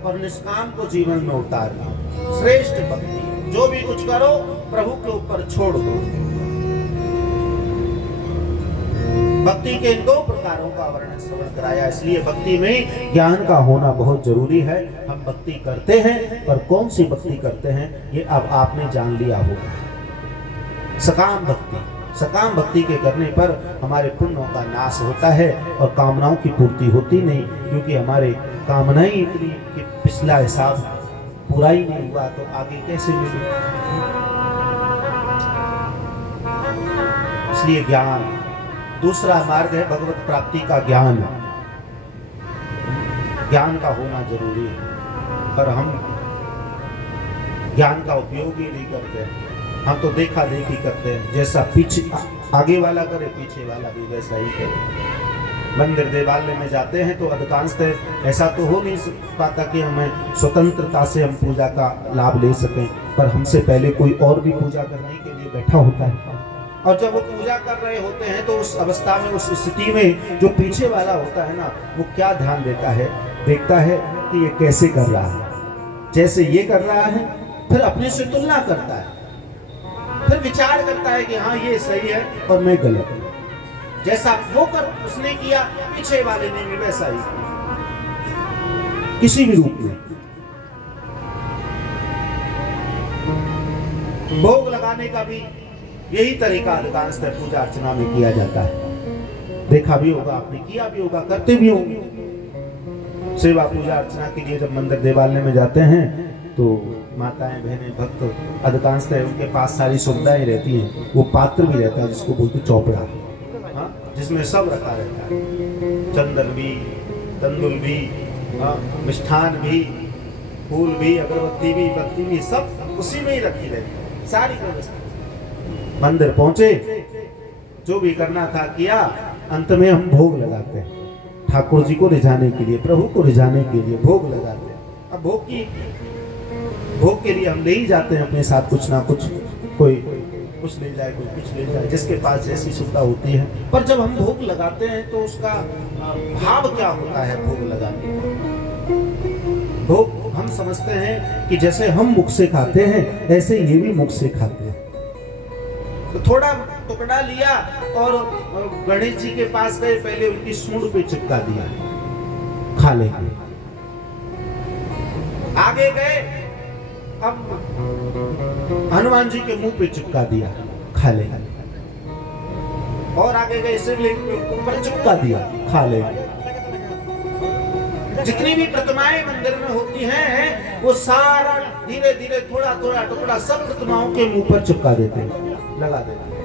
और निष्काम को जीवन में उतारना श्रेष्ठ भक्ति। जो भी कुछ करो प्रभु के ऊपर छोड़ दो। भक्ति के इन 2 प्रकारों का वर्णन श्रवण कराया। इसलिए भक्ति में ज्ञान का होना बहुत जरूरी है। हम भक्ति करते हैं, पर कौन सी भक्ति करते हैं ये अब आपने जान लिया होगा। सकाम भक्ति, सकाम भक्ति के करने पर हमारे पुण्यों का नाश होता है और कामनाओं की पूर्ति होती नहीं, क्योंकि हमारे कामनाएं इतनी कि पिछला हिसाब पूरा ही नहीं हुआ तो आगे कैसे मिले। इसलिए ज्ञान दूसरा मार्ग है भगवत प्राप्ति का ज्ञान। ज्ञान का होना जरूरी है, पर हम ज्ञान का उपयोग ही नहीं करते। हम तो देखा देखी करते हैं, जैसा पीछे आगे वाला करे पीछे वाला भी वैसा ही करे। मंदिर देवालय में जाते हैं तो अधिकांशतः ऐसा तो हो नहीं पाता कि हमें स्वतंत्रता से हम पूजा का लाभ ले सकें, पर हमसे पहले कोई और भी पूजा करने के लिए बैठा होता है। और जब वो पूजा कर रहे होते हैं तो उस अवस्था में, उस स्थिति में जो पीछे वाला होता है ना, वो क्या ध्यान देता है, देखता है कि ये कैसे कर रहा है। जैसे ये कर रहा है फिर अपने से तुलना करता है, फिर विचार करता है कि हाँ ये सही है और मैं गलत हूं। जैसा वो कर उसने किया पीछे वाले ने भी वैसा ही किया, किसी भी रूप में। भोग लगाने का भी यही तरीका अधिकांशतः पूजा अर्चना में किया जाता है। देखा भी होगा आपने, किया भी होगा, करते भी होंगे। सेवा पूजा अर्चना के लिए जब मंदिर देवालय में जाते हैं तो माताएं बहनें भक्त अधिकांशतः उनके पास सारी सुविधाएं रहती हैं। वो पात्र भी रहता है जिसको बोलते चौपड़ा, हाँ, जिसमें सब रखा रहता है। चंदन भी, तंदुल भी, मिष्ठान भी, फूल भी, अगरबत्ती भी, बत्ती भी, सब उसी में ही रखी रहती है, सारी व्यवस्था। मंदिर पहुंचे, जो भी करना था किया, अंत में हम भोग लगाते हैं ठाकुर जी को रिझाने के लिए, प्रभु को रिझाने के लिए भोग लगाते हैं। अब भोग के लिए हम ले ही जाते हैं अपने साथ कुछ ना कुछ, कोई कुछ ले जाए, कोई कुछ ले जाए, जिसके पास जैसी सुविधा होती है। पर जब हम भोग लगाते हैं तो उसका भाव क्या होता है भोग लगाने का। भोग हम समझते हैं कि जैसे हम मुख से खाते हैं ऐसे ये भी मुख से खाते हैं। तो थोड़ा टुकड़ा लिया और गणेश जी के पास गए, पहले उनकी सूंड पे चिपका दिया, खा लेंगे। आगे गए, अब हनुमान जी के मुंह पे चिपका दिया, खा लेंगे। और आगे गए, शिवलिंग के ऊपर चिपका दिया, खा लेंगे। जितनी भी प्रतिमाएं मंदिर में होती हैं वो सारा धीरे धीरे थोड़ा थोड़ा टुकड़ा सब प्रतिमाओं के मुंह पर चिपका देते हैं, लगा देते हैं।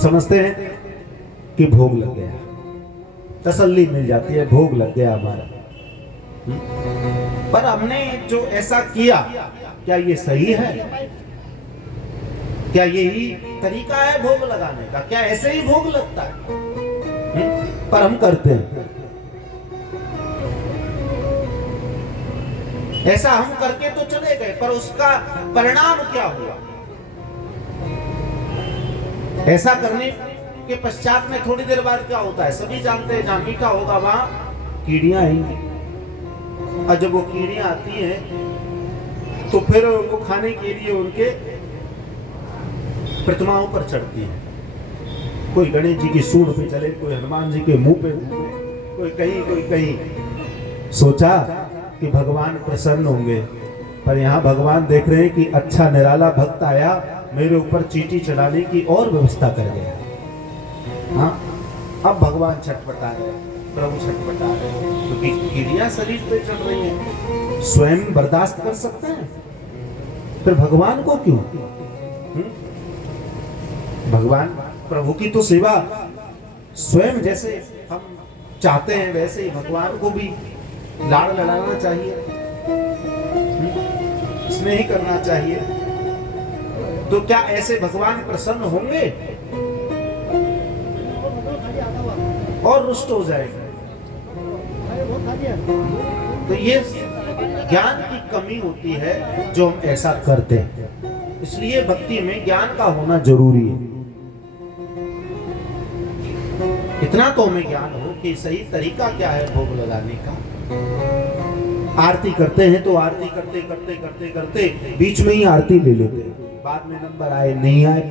समझते हैं कि भोग लग गया, तसल्ली मिल जाती है, भोग लग गया हमारा। पर हमने जो ऐसा किया, क्या ये सही है? क्या यही तरीका है भोग लगाने का? क्या ऐसे ही भोग लगता है? पर हम करते हैं ऐसा। हम करके तो चले गए, पर उसका परिणाम क्या हुआ? ऐसा करने के पश्चात में थोड़ी देर बाद क्या होता है सभी जानते हैं, जहां मीठा होगा वहां कीड़ियां आएंगी। और जब वो कीड़ियां आती हैं तो फिर वो खाने के लिए उनके प्रतिमाओं पर चढ़ती हैं। कोई गणेश जी की सूंड पे चले, कोई हनुमान जी के मुंह पे, कोई कहीं। सोचा कि भगवान प्रसन्न होंगे, पर यहाँ भगवान देख रहे हैं कि अच्छा निराला भक्त आया, मेरे ऊपर चींटी चढ़ाने की और व्यवस्था कर गया। हाँ, अब भगवान छटपटा रहे, प्रभु छटपटा रहे, क्योंकि कीड़ियां शरीर पे चढ़ रही हैं। स्वयं बर्दाश्त कर सकते हैं, फिर भगवान को क्यों? भगवान प्रभु की तो सेवा स्वयं जैसे हम चाहते हैं वैसे ही भगवान को भी लाड़ लड़ाना चाहिए, स्नेह करना चाहिए। तो क्या ऐसे भगवान प्रसन्न होंगे और रुष्ट हो जाएंगे? तो ये ज्ञान की कमी होती है जो हम ऐसा करते हैं। इसलिए भक्ति में ज्ञान का होना जरूरी है। इतना तो हमें ज्ञान हो कि सही तरीका क्या है भोग लगाने का। आरती करते हैं तो आरती करते करते करते करते बीच में ही आरती ले लेते हैं, बाद में नंबर आए नहीं आए,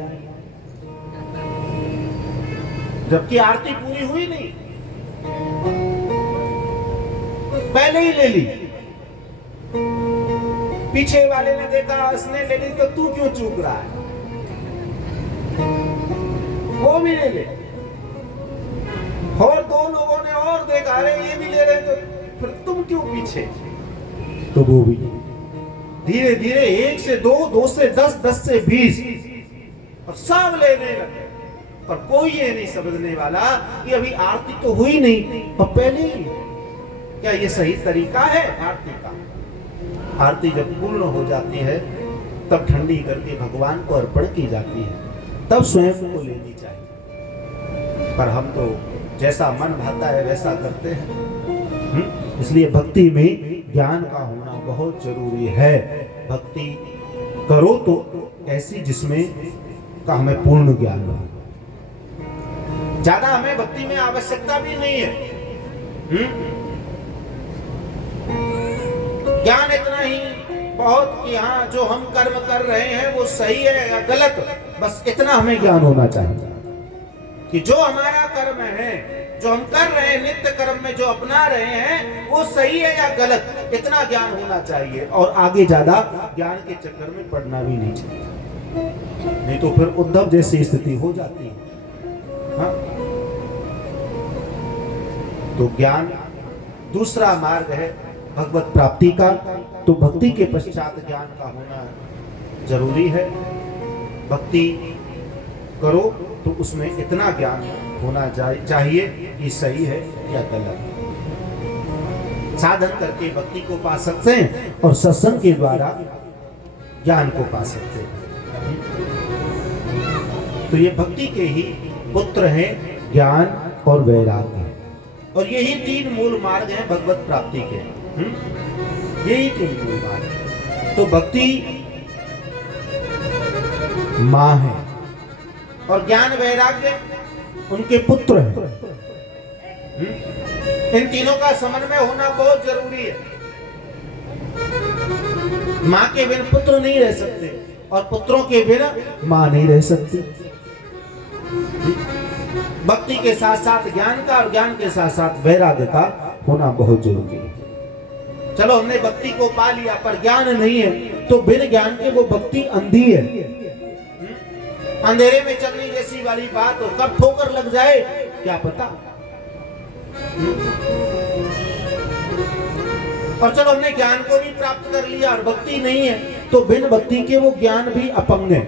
जबकि आरती पूरी हुई नहीं, पहले ही ले ली। पीछे वाले ने देखा उसने ले ली तो तू क्यों चूक रहा है, वो भी ले ले। और दो लोगों ने और देखा, अरे ये भी ले रहे तो फिर तुम क्यों पीछे, तो वो भी। धीरे धीरे 1 से 2, 2 से 10, 10 से 20 और सब लेने लगे। पर कोई ये नहीं समझने वाला कि अभी आरती तो हुई नहीं और पहले ही। क्या ये सही तरीका है आरती का? आरती जब पूर्ण हो जाती है तब ठंडी करके भगवान को अर्पण की जाती है, तब स्वयं को लेनी चाहिए। पर हम तो जैसा मन भाता है वैसा करते हैं। इसलिए भक्ति में ज्ञान का होना बहुत जरूरी है। भक्ति करो तो ऐसी जिसमें का हमें पूर्ण ज्ञान हो। ज्यादा हमें भक्ति में आवश्यकता भी नहीं है। ज्ञान इतना ही बहुत कि हाँ जो हम कर्म कर रहे हैं वो सही है या गलत, बस इतना हमें ज्ञान होना चाहिए कि जो हमारा कर्म है, जो हम कर रहे हैं, नित्य कर्म में जो अपना रहे हैं वो सही है या गलत, इतना ज्ञान होना चाहिए। और आगे ज्यादा ज्ञान के चक्कर में पड़ना भी नहीं चाहिए, नहीं तो फिर उद्धव जैसी स्थिति हो जाती है। हाँ? तो ज्ञान दूसरा मार्ग है भगवत प्राप्ति का। तो भक्ति के पश्चात ज्ञान का होना जरूरी है। भक्ति करो तो उसमें इतना ज्ञान होना चाहिए कि सही है या गलत। साधन करके भक्ति को पा सकते हैं और सत्संग के द्वारा ज्ञान को पा सकते हैं। तो ये भक्ति के ही पुत्र हैं ज्ञान और वैराग्य, और यही 3 मूल मार्ग हैं भगवत प्राप्ति के। यही 3 मूल मार्ग। तो भक्ति मां है और ज्ञान वैराग्य उनके पुत्र हैं। इन तीनों का समन्वय होना बहुत जरूरी है। मां के बिना पुत्र नहीं रह सकते और पुत्रों के बिना मां नहीं रह सकती। भक्ति के साथ साथ ज्ञान का और ज्ञान के साथ साथ वैराग्य का होना बहुत जरूरी है। चलो हमने भक्ति को पा लिया पर ज्ञान नहीं है, तो बिन ज्ञान के वो भक्ति अंधी है। अंधेरे में चलने जैसी वाली बात हो, कब ठोकर लग जाए क्या पता। और चलो हमने ज्ञान को भी प्राप्त कर लिया और भक्ति नहीं है, तो बिन भक्ति के वो ज्ञान भी अपंग है।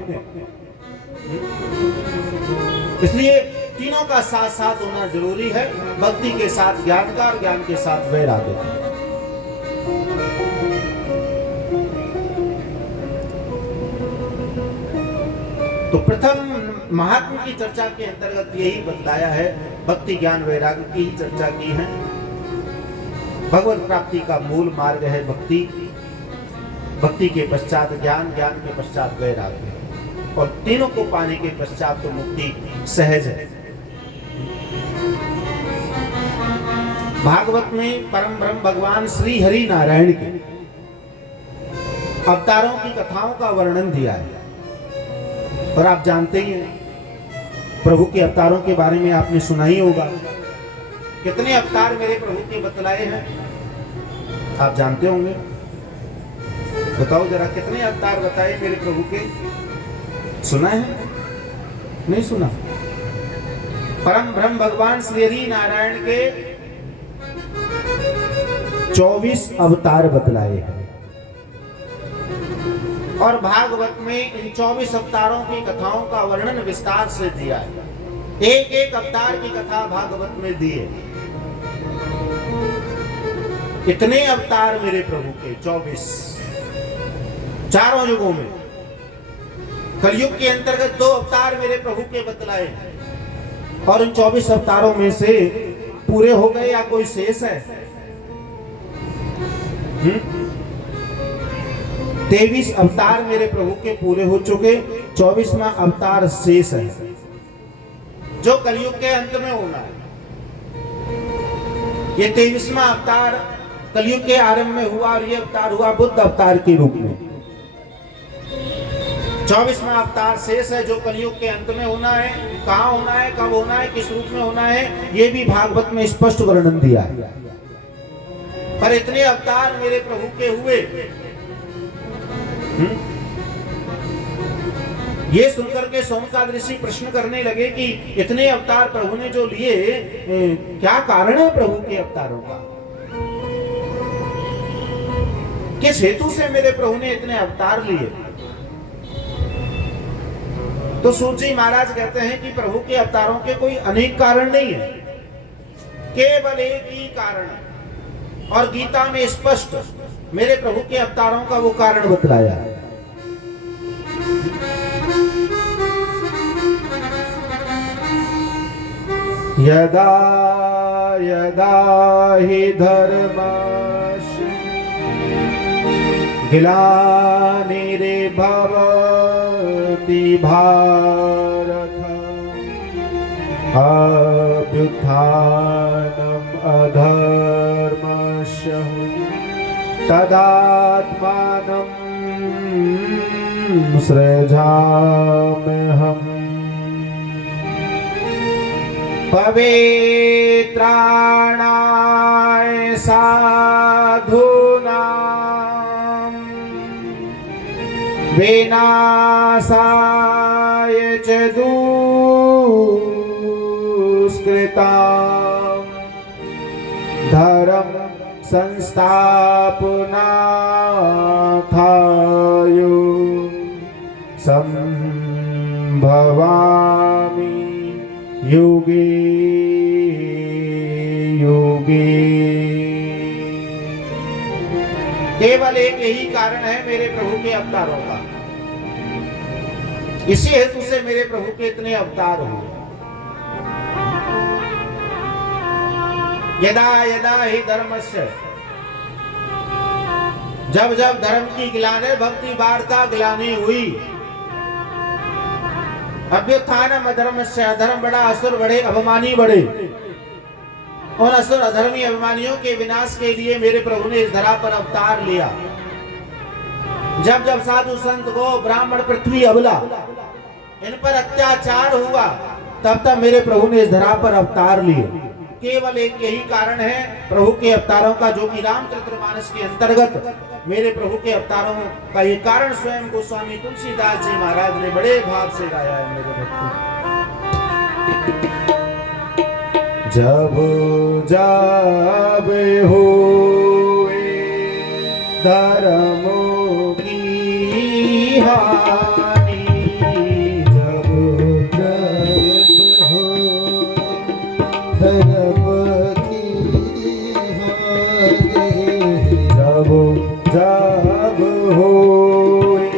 इसलिए तीनों का साथ साथ होना जरूरी है, भक्ति के साथ ज्ञान का और ज्ञान के साथ वैराग्य का। तो प्रथम महात्मा की चर्चा के अंतर्गत यही बताया है, भक्ति ज्ञान वैराग्य की ही चर्चा की है। भगवत प्राप्ति का मूल मार्ग है भक्ति, भक्ति के पश्चात ज्ञान, ज्ञान के पश्चात वैराग्य, और तीनों को पाने के पश्चात तो मुक्ति सहज है। भागवत में परम ब्रह्म भगवान श्री हरि नारायण के अवतारों की कथाओं का वर्णन दिया है। और आप जानते ही हैं, प्रभु के अवतारों के बारे में आपने सुना ही होगा। कितने अवतार मेरे प्रभु के बतलाए हैं आप जानते होंगे। बताओ जरा, कितने अवतार बताए मेरे प्रभु के? सुना है? नहीं सुना? परम ब्रह्म भगवान श्री हरि नारायण के 24 अवतार बतलाए हैं। और भागवत में इन 24 अवतारों की कथाओं का वर्णन विस्तार से दिया है। एक एक अवतार की कथा भागवत में दी है। इतने अवतार मेरे प्रभु के 24, चारों युगों में। कलयुग के अंतर्गत 2 अवतार मेरे प्रभु के बतलाए हैं। और इन 24 अवतारों में से पूरे हो गए या कोई शेष है? 23 अवतार मेरे प्रभु के पूरे हो चुके, 24वां अवतार शेष है जो कलयुग के अंत में होना है। ये 23वां अवतार कलयुग के आरंभ में हुआ और ये अवतार हुआ बुद्ध अवतार के रूप में। 24वां अवतार शेष है जो कलयुग के अंत में होना है। कहाँ होना है, कब होना है, किस रूप में होना है, ये भी भागवत में स्पष्ट वर्णन दिया है। पर इतने अवतार मेरे प्रभु के हुए, ये सुनकर के सोमकाद ऋषि प्रश्न करने लगे कि इतने अवतार प्रभु ने जो लिए, क्या कारण है प्रभु के अवतारों का? किस हेतु से मेरे प्रभु ने इतने अवतार लिए? तो सूत जी महाराज कहते हैं कि प्रभु के अवतारों के कोई अनेक कारण नहीं है, केवल एक ही कारण है। और गीता में स्पष्ट मेरे प्रभु के अवतारों का वो कारण बतलाया है। यदा यदा हि धर्मस्य ग्लानिर्भवति भारत अभ्युत्थानम् अधर्मस्य तदात्मानं सृजाम्यहम्। पवित्राणाय साधूनां विनाशाय च दुष्कृतां धर्म संस्थापनार्थाय संभवामि युगे युगे। केवल एक यही कारण है मेरे प्रभु के अवतारों का। इसी हेतु से मेरे प्रभु के इतने अवतार हुए। यदा यदा ही धर्मस्य, जब जब धर्म की ग्लानि, भक्ति वार्ता ग्लानि हुई, अभ्युत्थानम् अधर्मस्य, अधर्म बढ़ा, असुर बढ़े, अभिमानी बढ़े। और असुर अधर्मी अभिमानियों के विनाश के लिए मेरे प्रभु ने इस धरा पर अवतार लिया। जब जब साधु संत को ब्राह्मण पृथ्वी अबला इन पर अत्याचार हुआ, तब तब मेरे प्रभु ने इस धरा पर अवतार लिए। केवल एक यही कारण है प्रभु के अवतारों का, जो कि रामचरितमानस के अंतर्गत मेरे प्रभु के अवतारों का ये कारण स्वयं गोस्वामी तुलसीदास जी महाराज ने बड़े भाव से गाया है मेरे भक्तों। जब जब हुए धर्मों की हानि, जब जब हो धर्म की हानि, जब जब होए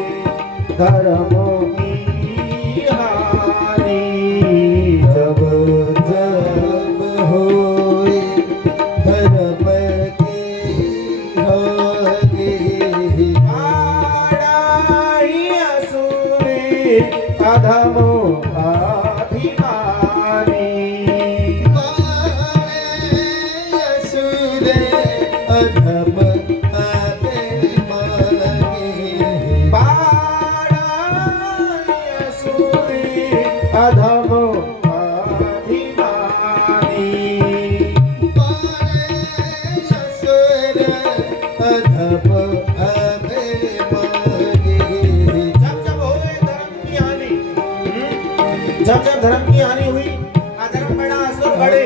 धर्मों की हानि, जब जब होए धर्म की हानि, आड़ाई असुरी अधमो अभिमानी, असुरे अधम अधम अभिमानी, असुर अधम अभिमानी। जब जब हो गए धर्म की हानि, जब जब धर्म की हानि हुई, अधर्म बढ़ा, असुर बढ़े,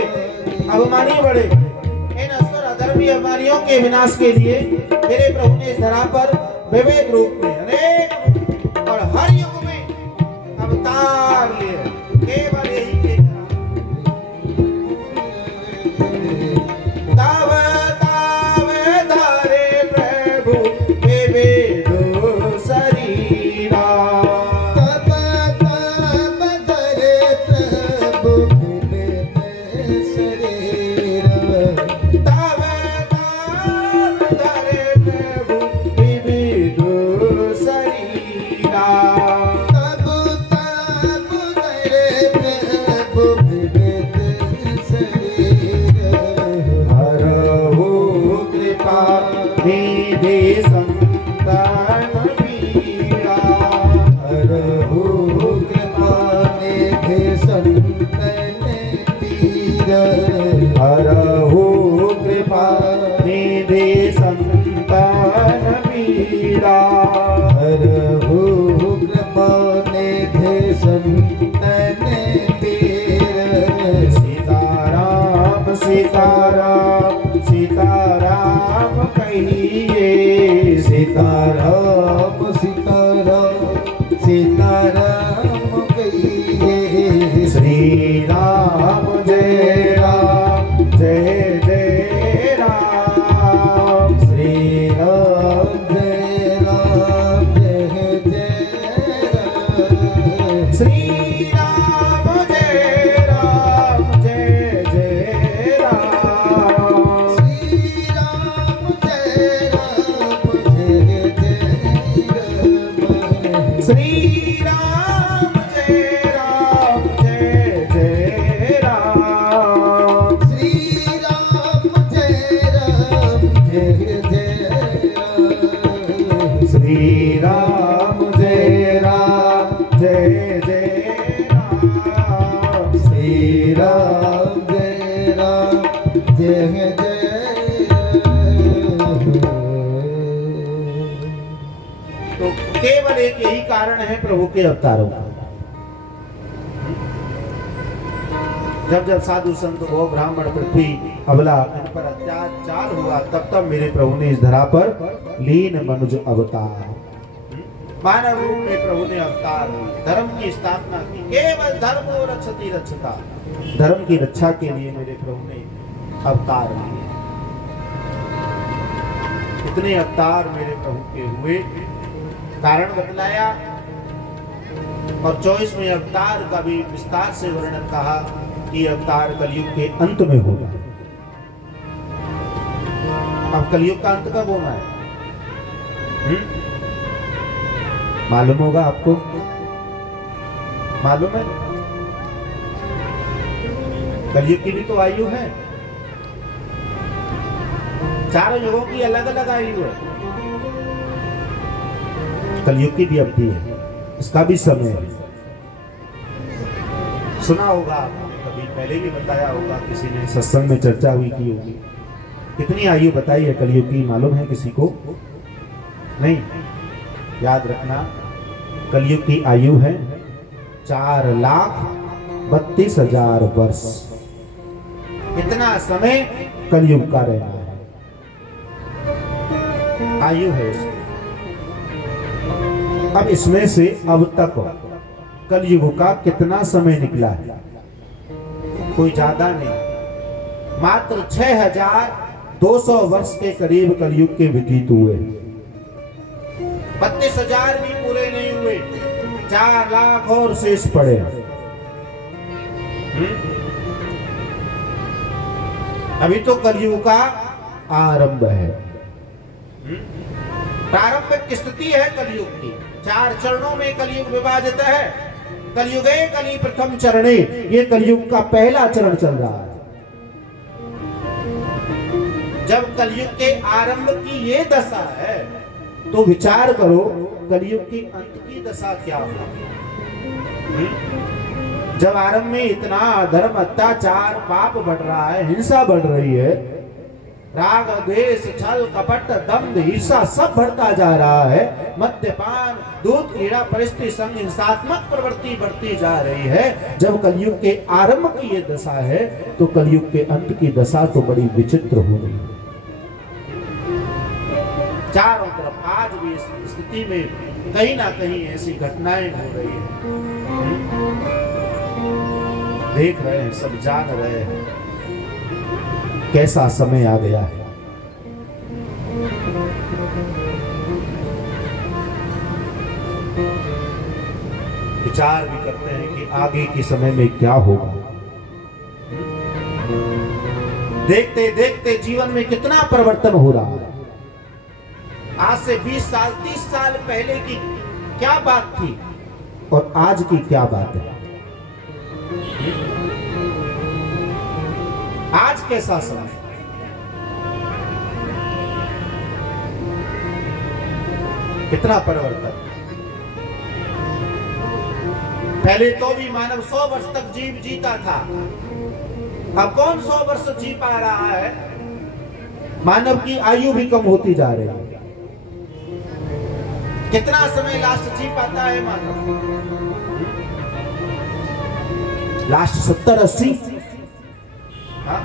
अभिमानी बढ़े। इन असुर अधर्मी अभिमानियों के विनाश के लिए मेरे प्रभु ने इस धरा पर विविध रूप में, अनेक और हर युग में अवतार लिए। केवल यही के तब तब धरे प्रभु विविध शरीरा, तब तब धरे प्रभु विविध शरीरा, तब तब धरे प्रभु विविध शरीरा। निधि संतान वीरा। हरहु कृपा निधि संतन पीर। हरहु कृपा निधि संतान वीरा। हरहु कृपा निधि संतन पीर। सीताराम सीताराम सीताराम कहिए। सीताराम सीताराम सीताराम कहिए। श्री राम जय जय राम। श्री राम जय जय राम। श्री राम जय जय राम। श्री राम जय राम। श्री राम जय जय राम। श्री राम जय राम। श्री राम जय जय राम। श्री राम जय जय तो केवल एक यही कारण है प्रभु के अवतारों का। जब जब साधु संत वो ब्राह्मण पृथ्वी अबला इन पर अत्याचार हुआ, तब तब मेरे प्रभु ने इस धरा पर लीन मनुज अवतार, मानव रूप में प्रभु ने अवतार धर्म की स्थापना की। केवल धर्म और रक्षति रक्षता, धर्म की रक्षा के लिए मेरे प्रभु ने अवतार लिए। इतने अवतार मेरे प्रभु के हुए, कारण बतलाया और 24वें अवतार का भी विस्तार से वर्णन कहा कि अवतार कलयुग के अंत में होगा। अब कलयुग का अंत कब होना है? मालूम होगा आपको? मालूम है? कलयुग की भी तो आयु है, चारों युगों की अलग अलग आयु है। कलयुग की भी अवधि है, इसका भी समय है। सुना होगा आपने, कभी पहले भी बताया होगा, किसी ने सत्संग में चर्चा हुई की होगी। कितनी आयु बताई है कलयुग की, मालूम है किसी को? नहीं? याद रखना, कलयुग की आयु है 4,32,000 वर्ष। इतना समय कलयुग का रहना है, आयु है इसकी। अब इसमें से अब तक कलयुग का कितना समय निकला है? कोई ज्यादा नहीं, मात्र 6,200 वर्ष के करीब कलयुग के व्यतीत हुए। 32,000 भी पूरे नहीं हुए, 4 लाख और शेष पड़े। अभी तो कलयुग का आरंभ है। प्रारंभिक स्थिति है कलयुग की। 4 चरणों में कलयुग विभाजित है। कलयुगे कली प्रथम चरणे, ये कलयुग का पहला चरण चल रहा है। जब कलयुग के आरंभ की ये दशा है, तो विचार करो कलयुग की अंत की दशा क्या होगी। जब आरंभ में इतना अधर्म, अत्याचार, पाप बढ़ रहा है, हिंसा बढ़ रही है, राग द्वेष छल कपट दंभ ईर्षा सब बढ़ता जा रहा है, मद्यपान दूध कीड़ा परिस्थिति संग हिंसात्मक प्रवृत्ति बढ़ती जा रही है। जब कलयुग के आरंभ की ये दशा है, तो कलयुग के अंत की दशा तो बड़ी विचित्र हो रही है। चारों तरफ आज भी इस स्थिति में कहीं ना कहीं ऐसी घटनाएं हो रही है। देख रहे हैं, सब जान रहे हैं कैसा समय आ गया है। विचार भी करते हैं कि आगे के समय में क्या होगा। देखते देखते जीवन में कितना परिवर्तन हो रहा है। आज से 20 साल 30 साल पहले की क्या बात थी और आज की क्या बात है। आज कैसा समय, कितना परिवर्तन। पहले तो भी मानव 100 वर्ष तक जीता था, अब कौन 100 वर्ष जी पा रहा है? मानव की आयु भी कम होती जा रही है। कितना समय लास्ट जी पाता है मानव? लास्ट 70-80, हाँ?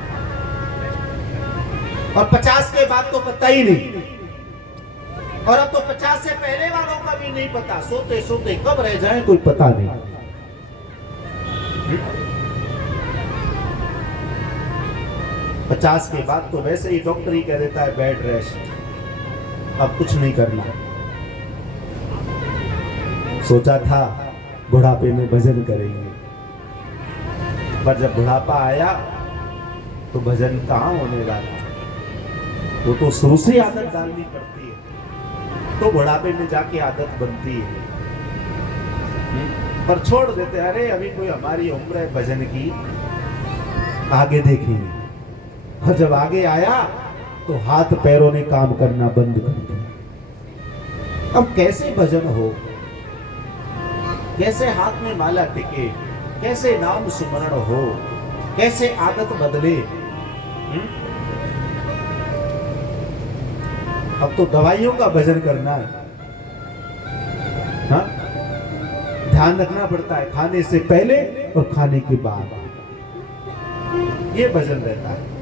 और 50 के बाद तो पता ही नहीं, और अब तो 50 से पहले वालों का भी नहीं पता, सोते सोते कब रह जाए कोई पता नहीं। 50 के बाद तो वैसे ही डॉक्टर ही कह देता है बेड रेस्ट, अब कुछ नहीं करना। सोचा था बुढ़ापे में भजन करेंगे, पर जब बुढ़ापा आया तो भजन कहाँ होने लगा। वो तो शुरू से आदत डालनी पड़ती है, तो बुढ़ापे में जाके आदत बनती है। पर छोड़ देते, अरे अभी कोई हमारी उम्र है भजन की, आगे देखेंगे। और जब आगे आया तो हाथ पैरों ने काम करना बंद कर दिया। अब कैसे भजन हो, कैसे हाथ में माला टिके, कैसे नाम सुमरण हो, कैसे आदत बदले। अब तो दवाइयों का भजन करना है, हाँ? ध्यान रखना पड़ता है खाने से पहले और खाने के बाद, ये भजन रहता है।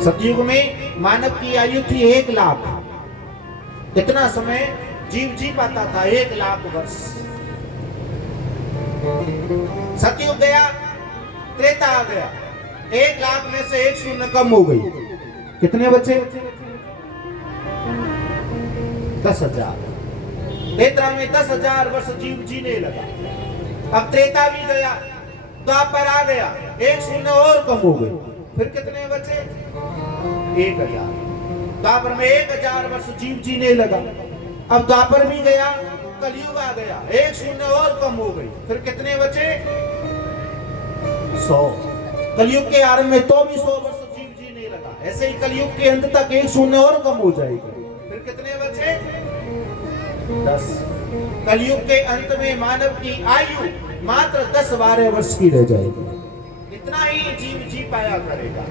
सतयुग में मानव की आयु थी 1 लाख। इतना समय जीव जी पाता था, 1 लाख वर्ष। सतयुग गया, त्रेता आ गया, 1 लाख में से 1 शून्य कम हो गई। कितने बचे? 10,000। त्रेता में 10,000 वर्ष जीव जीने लगा। अब त्रेता भी गया, द्वापर आ गया, 1 शून्य और कम हो गए। फिर कितने बचे? 1,000। द्वापर में 1,000 वर्ष जीव जीने लगा। अब द्वापर भी गया, कलयुग आ गया, 1 शून्य और कम हो गई। फिर कितने बचे? 100। कलयुग के आरंभ में तो भी 100 वर्ष जीव जीने लगा, ऐसे ही कलयुग के अंत तक 1 शून्य और कम हो जाएगी। फिर कितने बचे? 10। कलयुग के अंत में मानव की आयु मात्र 10-12 वर्ष की रह जाएगी। इतना ही जीव जी पाया करेगा।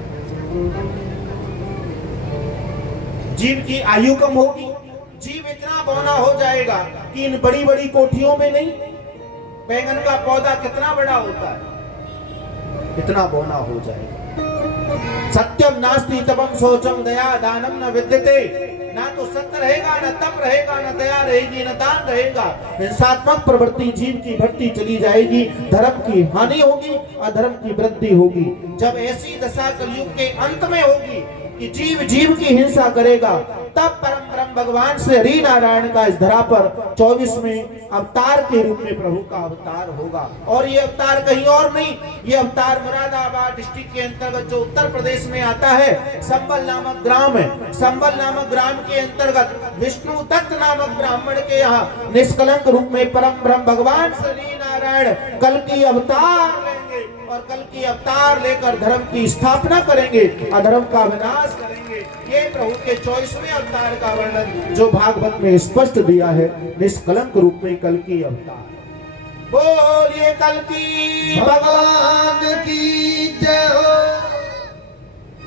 जीव की आयु कम होगी, जीव इतना बौना हो जाएगा कि इन बड़ी बड़ी कोठियों में नहीं, बैंगन का पौधा कितना बड़ा होता है, इतना बौना हो जाएगा। सत्यम नास्ति तपम शौचम दया दानम न विद्यते। ना तो सत्य रहेगा, न तप रहेगा, न दया रहेगी, न दान रहेगा। हिंसात्मक प्रवृत्ति जीव की बढ़ती चली जाएगी, धर्म की हानि होगी, अधर्म की वृद्धि होगी। जब ऐसी दशा कलयुग के अंत में होगी कि जीव जीव की हिंसा करेगा, तब परम ब्रह्म भगवान श्री हरि नारायण का इस धरा पर 24वें अवतार के रूप में प्रभु का अवतार होगा। और ये अवतार कहीं और नहीं, ये अवतार मुरादाबाद डिस्ट्रिक्ट के अंतर्गत जो उत्तर प्रदेश में आता है, संबल नामक ग्राम है। संबल नामक ग्राम के अंतर्गत विष्णु दत्त नामक ब्राह्मण के यहाँ निष्कलंक रूप में परम ब्रह्म भगवान श्री नारायण कल की अवतार लेंगे, और कल की अवतार लेकर धर्म की स्थापना करेंगे, अधर्म का विनाश करेंगे। ये प्रभु के 24वें अवतार का वर्णन जो भागवत में स्पष्ट दिया है, निष्कलंक रूप में कल की अवतार। बोलिए कल की भगवान की जय हो।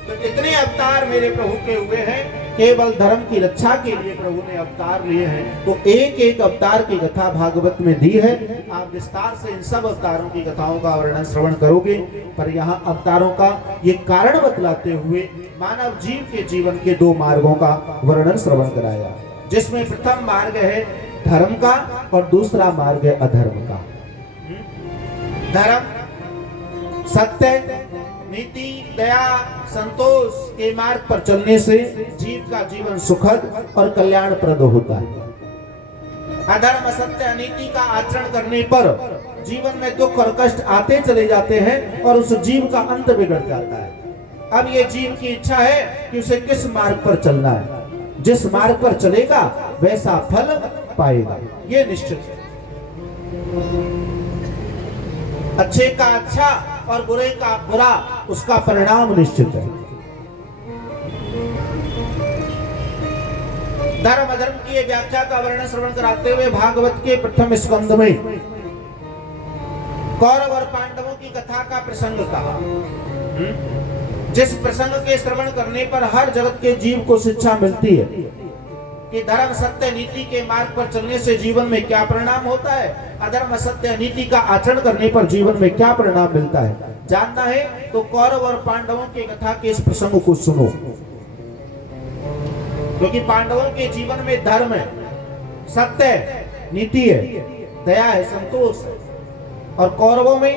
तो इतने अवतार मेरे प्रभु के हुए हैं, केवल धर्म की रक्षा के लिए प्रभु ने अवतार लिए हैं। तो एक एक अवतार की कथा भागवत में दी है। आप विस्तार से इन सब अवतारों की कथाओं का वर्णन श्रवण करोगे, पर यहाँ अवतारों का ये कारण बतलाते हुए मानव जीव के जीवन के 2 मार्गों का वर्णन श्रवण कराया, जिसमें प्रथम मार्ग है धर्म का और दूसरा मार्ग है अधर्म का। धर्म सत्य, नीति, दया, संतोष के मार्ग पर चलने से जीव का जीवन सुखद और कल्याणप्रद होता है। अधर्म, असत्य, अनीति का आचरण करने पर जीवन में दुख और कष्ट आते चले जाते हैं और उस जीव का अंत बिगड़ जाता है। अब ये जीव की इच्छा है कि उसे किस मार्ग पर चलना है, जिस मार्ग पर चलेगा वैसा फल पाएगा, ये निश्चित है। अच्छे का अच्छा और बुरे का बुरा, उसका परिणाम निश्चित है। धर्म अधर्म की ये व्याख्या का वर्णन श्रवण कराते हुए भागवत के प्रथम स्कंद में कौरव और पांडवों की कथा का प्रसंग कहा। जिस प्रसंग के श्रवण करने पर हर जगत के जीव को शिक्षा मिलती है कि धर्म सत्य नीति के मार्ग पर चलने से जीवन में क्या परिणाम होता है, अधर्म सत्य नीति का आचरण करने पर जीवन में क्या परिणाम मिलता है, जानना है तो कौरव और पांडवों की कथा के इस प्रसंग को सुनो। क्योंकि पांडवों के जीवन में धर्म है, सत्य है, नीति है, दया है, संतोष है, और कौरवों में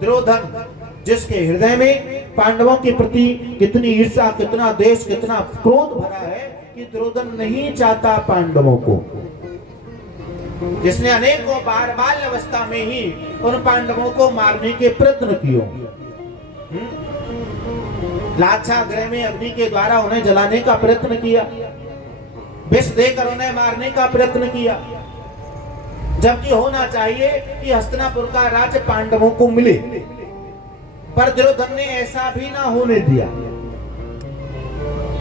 दुर्योधन, जिसके हृदय में पांडवों के प्रति कितनी ईर्ष्या, कितना देश, कितना क्रोध भरा है कि दुर्योधन नहीं चाहता पांडवों को, जिसने अनेकों बार बाल्य अवस्था में ही उन पांडवों को मारने के प्रयत्न किए। लाक्षा गृह में अग्नि के द्वारा उन्हें जलाने का प्रयत्न किया, विष देकर उन्हें मारने का प्रयत्न किया, जबकि होना चाहिए कि हस्तिनापुर का राज्य पांडवों को मिले, पर दुर्योधन ने ऐसा भी ना होने दिया।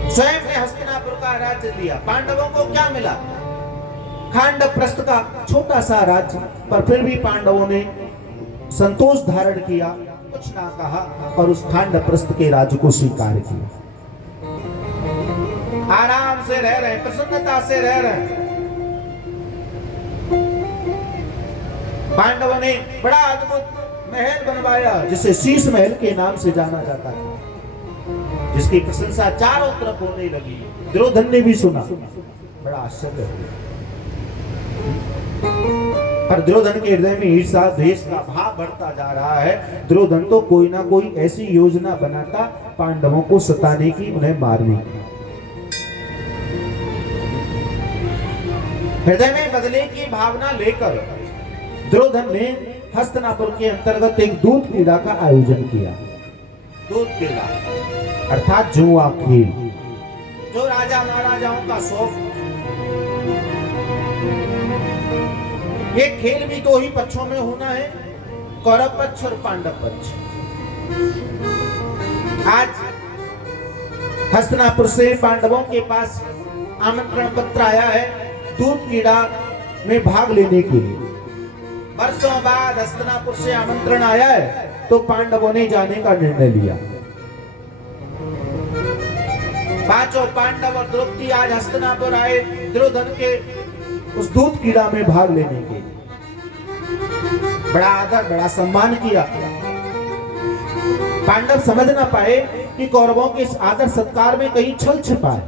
स्वयं ने हस्तिनापुर का राज्य दिया। पांडवों को क्या मिला? खांडवप्रस्थ का छोटा सा राज्य, पर फिर भी पांडवों ने संतोष धारण किया, कुछ ना कहा और उस खांडवप्रस्थ के राज्य को स्वीकार किया। आराम से रह रहे, प्रसन्नता से रह रहे। पांडवों ने बड़ा अद्भुत महल बनवाया जिसे शीश महल के नाम से जाना जाता है, जिसकी प्रशंसा चारों तरफ होने लगी। दुर्योधन ने भी सुना, बड़ा आश्चर्य हुआ। पर दुर्योधन के हृदय में ईर्ष्या, द्वेष का भाव बढ़ता जा रहा है। दुर्योधन तो कोई ना कोई ऐसी योजना बनाता पांडवों को सताने की, उन्हें मारने की। हृदय में बदले की भावना लेकर दुर्योधन ने हस्तिनापुर के अंतर्गत एक दूध क्रीड़ा का आयोजन किया। दूध क्रीड़ा अर्थात जुआ खेल, जो राजा महाराजाओं का शौक। ये खेल भी दो ही पक्षों में होना है, कौरव पक्ष और पांडव पक्ष। आज हस्तिनापुर से पांडवों के पास आमंत्रण पत्र आया है दूध क्रीड़ा में भाग लेने के लिए। वर्षों बाद हस्तिनापुर से आमंत्रण आया है तो पांडवों ने जाने का निर्णय लिया। पांचों पांडव और द्रौपदी आज हस्तिनापुर आए दुर्योधन के उस दूध क्रीड़ा में भाग लेने के लिए। बड़ा आदर, बड़ा सम्मान किया। पांडव समझ ना पाए कि कौरवों के इस आदर सत्कार में कहीं छल छिपा है,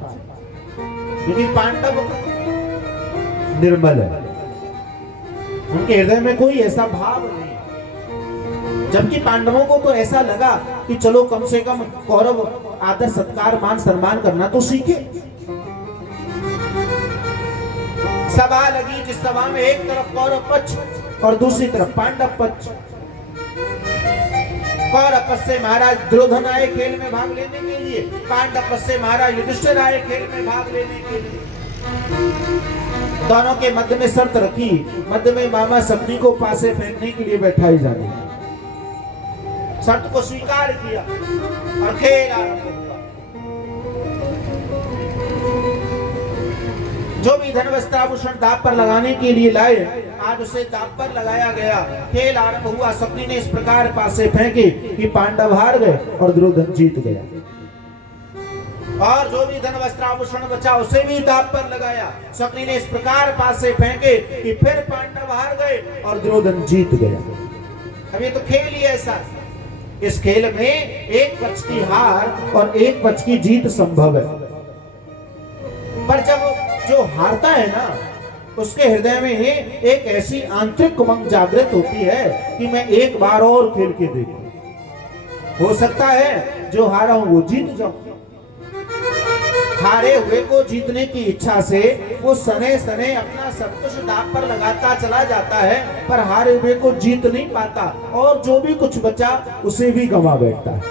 क्योंकि पांडव निर्मल है, उनके हृदय में कोई ऐसा भाव नहीं। जबकि पांडवों को तो ऐसा लगा कि चलो कम से कम कौरव आदर सत्कार मान सम्मान करना तो सीखे। सभा लगी, जिस सभा में एक तरफ कौरव पक्ष और दूसरी तरफ पांडव पक्ष। कौरव पक्ष से महाराज दुर्योधन आए खेल में भाग लेने के लिए, पांडव पक्ष से महाराज युधिष्ठिर आए खेल में भाग लेने के लिए। दोनों के मध्य में शर्त रखी, मध्य में मामा शक्ति को पासे फेंकने के लिए बैठाई जानी। शर्त को स्वीकार किया और खेल आरंभ हुआ। जो भी धन वस्त्राभूषण दांव पर लगाने के लिए लाए, आज उसे दांव पर लगाया गया। खेल आरंभ हुआ। शक्ति ने इस प्रकार पासे फेंके कि पांडव हार गए और दुर्योधन जीत गया। और जो भी धन वस्त्राभूषण बचा उसे भी दांव पर लगाया। शक्ति ने इस प्रकार पासे फेंके कि फिर पांडव हार गए और दुर्योधन जीत गया। अब ये तो खेल ही ऐसा। इस खेल में एक पक्ष की हार और एक पक्ष की जीत संभव है, पर जब जो हारता है ना, उसके हृदय में एक ऐसी आंतरिक उमंग जागृत होती है कि मैं एक बार और खेल के देखूं। हो सकता है जो हारा हूं वो जीत जाऊं। हारे हुए को जीतने की इच्छा से वो सने सने अपना सब कुछ दांव पर लगाता चला जाता है, पर हारे हुए को जीत नहीं पाता और जो भी कुछ बचा उसे भी गंवा बैठता है।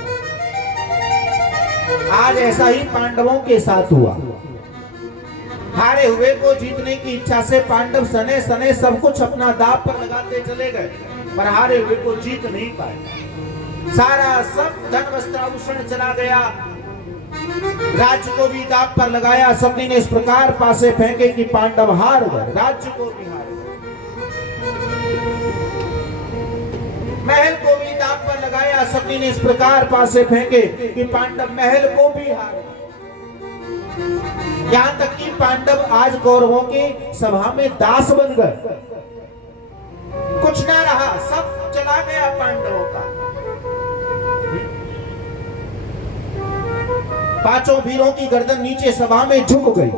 आज ऐसा ही पांडवों के साथ हुआ। हारे हुए को जीतने की इच्छा से पांडव सने सने सब कुछ अपना दांव पर लगाते चले गए, पर हारे हुए को जीत नहीं पाए। सारा सब धन वस्त्राभूषण चला गया, राज्य को भी दांव पर लगाया, सबने ने इस प्रकार पासे फेंके कि पांडव हार गए, राज्य को भी हार गए। महल को भी दांव पर लगाया, सबने ने इस प्रकार पासे फेंके कि पांडव महल को भी हार गए। यहां तक कि पांडव आज कौरवों के सभा में दास बन गए, कुछ ना रहा, सब चला गया पांडवों का। पांचों वीरों की गर्दन नीचे सभा में झुक गई।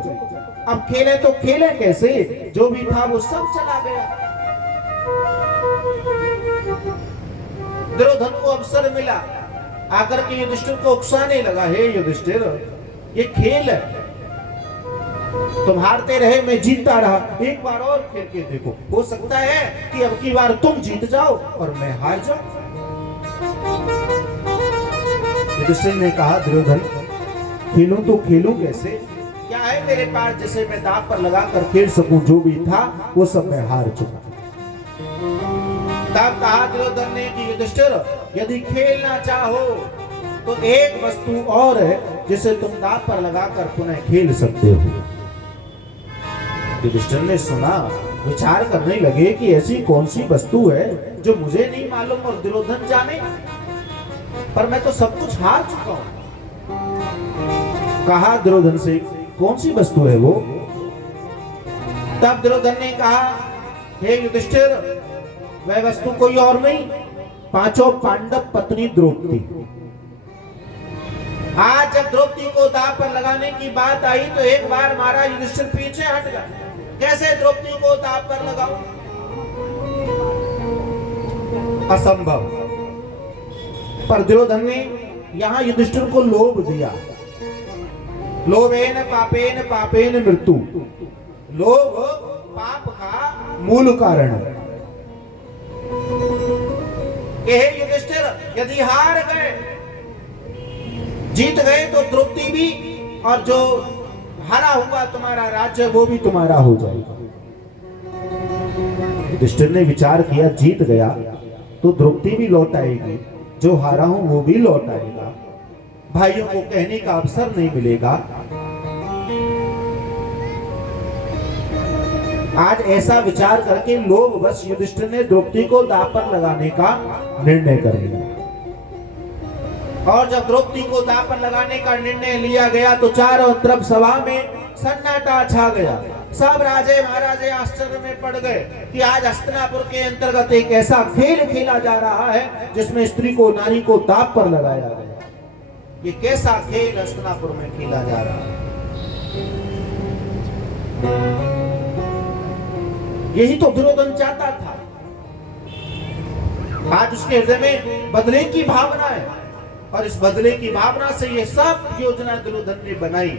अब खेले तो खेले कैसे, जो भी था वो सब चला गया। दुर्योधन को अवसर मिला, आकर के युधिष्ठिर को उकसाने लगा, हे युधिष्ठिर, ये खेल है, तुम हारते रहे, मैं जीतता रहा, एक बार और खेल के देखो, हो सकता है कि अब की बार तुम जीत जाओ और मैं हार जाऊं। युधिष्ठिर ने कहा, दुर्योधन, खेलूं तो खेलूं कैसे, क्या है मेरे पास जिसे मैं दांव पर लगाकर खेल सकूं, जो भी था वो सब मैं हार चुका। तब कहा दुर्योधन ने कि युधिष्ठिर, यदि खेलना चाहो तो एक वस्तु और है जिसे तुम दांव पर लगाकर पुनः खेल सकते हो। युधिष्ठिर ने सुना, विचार करने लगे कि ऐसी कौन सी वस्तु है जो मुझे नहीं मालूम और दुर्योधन जाने, पर मैं तो सब कुछ हार चुका हूं। कहा दुर्योधन से, कौन सी वस्तु है वो? तब दुर्योधन ने कहा, हे युधिष्ठिर, वह वस्तु कोई और नहीं, पांचों पांडव पत्नी द्रौपदी। आज जब द्रौपदी को दांव पर लगाने की बात आई तो एक बार मारा युधिष्ठिर पीछे हट गया, कैसे द्रौपदी को दांव पर लगाऊं, असंभव। पर दुर्योधन ने यहां युधिष्ठिर को लोभ दिया, लोभेन पापेन पापेन मृत्यु, लोभ पाप का मूल कारण है। हे युधिष्ठिर, यदि हार गए, जीत गए तो द्रौपदी भी और जो हारा हुआ तुम्हारा राज्य वो भी तुम्हारा हो जाएगा। युधिष्ठिर ने विचार किया, जीत गया तो द्रौपदी भी लौट आएगी, जो हारा हूं वो भी लौट आएगा, भाइयों को कहने का अवसर नहीं मिलेगा। आज ऐसा विचार करके लोभवश युधिष्ठिर ने द्रौपदी को दांव पर लगाने का निर्णय कर लिया। और जब द्रौपदी को दांव पर लगाने का निर्णय लिया गया तो चारों तरफ सभा में सन्नाटा छा गया। सब राजे महाराजे आश्चर्य में पड़ गए कि आज हस्तिनापुर के अंतर्गत एक ऐसा खेल खेला जा रहा है जिसमें स्त्री को, नारी को दांव पर लगाया गया। ये कैसा खेल हस्तिनापुर में खेला जा रहा है? यही तो दुर्योधन चाहता था। आज उसके हृदय में बदले की भावना है और इस बदले की भावना से ये सब योजना दुर्योधन ने बनाई।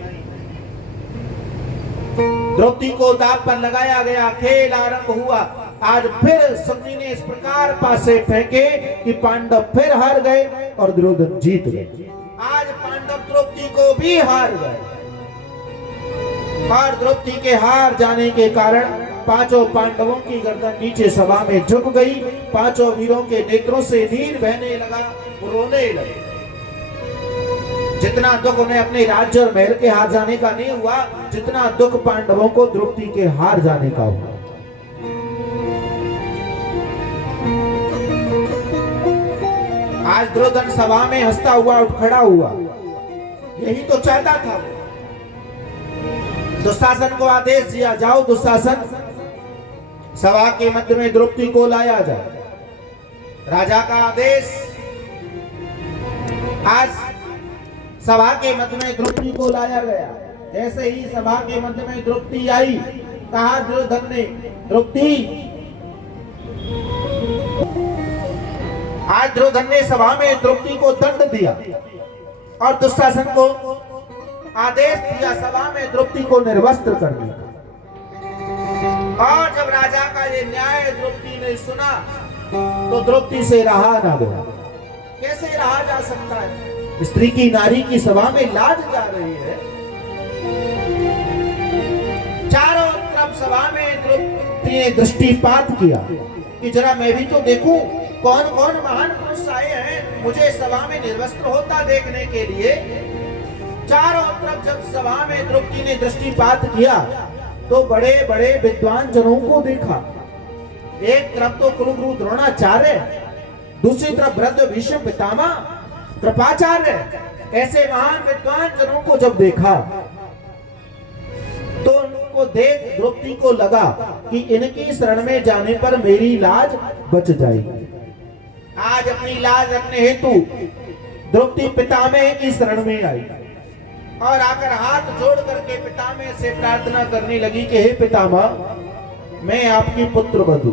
द्रौपदी को दांव पर लगाया गया, खेल आरंभ हुआ। आज फिर सबने ने इस प्रकार पासे फेंके कि पांडव फिर हार गए और दुर्योधन जीत गए। आज पांडव द्रौपदी को भी हार गए और द्रौपदी के हार जाने के कारण पांचों पांडवों की गर्दन नीचे सभा में झुक गई। पांचों वीरों के नेत्रों से नीर बहने लगा, रोने लगे। जितना दुख उन्हें अपने राज्य और महल के हार जाने का नहीं हुआ, जितना दुख पांडवों को द्रौपदी के हार जाने का हुआ। आज दुर्योधन सभा में हंसता हुआ उठ खड़ा हुआ, यही तो चाहता था। दुशासन को आदेश दिया, जाओ दुशासन, सभा के मध्य में द्रौपदी को लाया जाए। राजा का आदेश। आज सभा के मध्य में द्रौपदी को लाया गया। जैसे ही सभा के मध्य में द्रौपदी आई, कहा दुर्योधन ने, द्रौपदी। आज दुर्योधन ने सभा में द्रौपदी को दंड दिया और दुशासन को आदेश दिया सभा में द्रौपदी को निर्वस्त्र करने का। और जब राजा का ये न्याय द्रौपदी ने सुना तो द्रौपदी से रहा ना गया। कैसे रहा जा सकता है? स्त्री की, नारी की सभा में लाज जा रही है। चारों तरफ सभा में द्रौपदी ने दृष्टिपात किया कि जरा मैं भी तो देखूं कौन कौन महान पुरुष आए हैं मुझे सभा में निर्वस्त्र होता देखने के लिए। चारों तरफ जब सभा में द्रौपदी ने दृष्टिपात किया तो बड़े बड़े विद्वान जनों को देखा। एक तरफ तो कुलगुरु द्रोणाचार्य, दूसरी तरफ वृद्ध भीष्म पितामह, कृपाचार्य, ऐसे महान विद्वान जनों को जब देखा तो उनको देख द्रौपदी को लगा कि इनकी शरण में जाने पर मेरी लाज बच जाएगी। आज अपनी लाज रखने हेतु द्रौपदी पितामह की शरण में आई और आकर हाथ जोड़ करके पितामह से प्रार्थना करने लगी कि हे पितामह, मैं आपकी पुत्र वधू,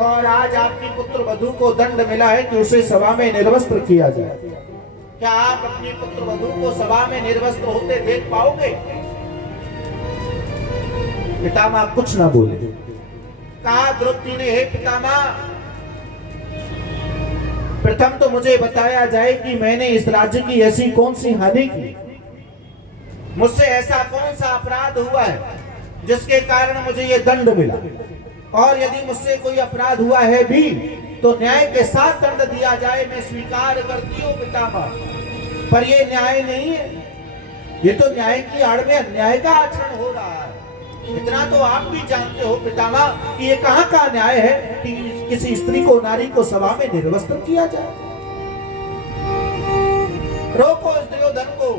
और आज आपकी पुत्र वधू को दंड मिला है कि उसे सभा में निर्वस्त्र किया जाए। क्या आप अपनी पुत्र वधू को सभा में निर्वस्त्र होते देख पाओगे? पितामह कुछ ना बोले। कहा द्रौपदी ने, हे पितामह, प्रथम तो मुझे बताया जाए कि मैंने इस राज्य की ऐसी कौन सी हानि की, मुझसे ऐसा कौन सा अपराध हुआ है जिसके कारण मुझे ये दंड मिला, और यदि मुझसे कोई अपराध हुआ है भी तो न्याय के साथ दंड दिया जाए। मैं स्वीकार करती हूँ पितामह, पर ये न्याय नहीं है, ये तो न्याय की आड़ में अन्याय का आचरण हो रहा है। इतना तो आप भी जानते हो पितामह कि ये कहाँ का न्याय है कि किसी स्त्री को, नारी को सभा में निर्वस्त्र किया जाए। रोको इस दुर्योधन को,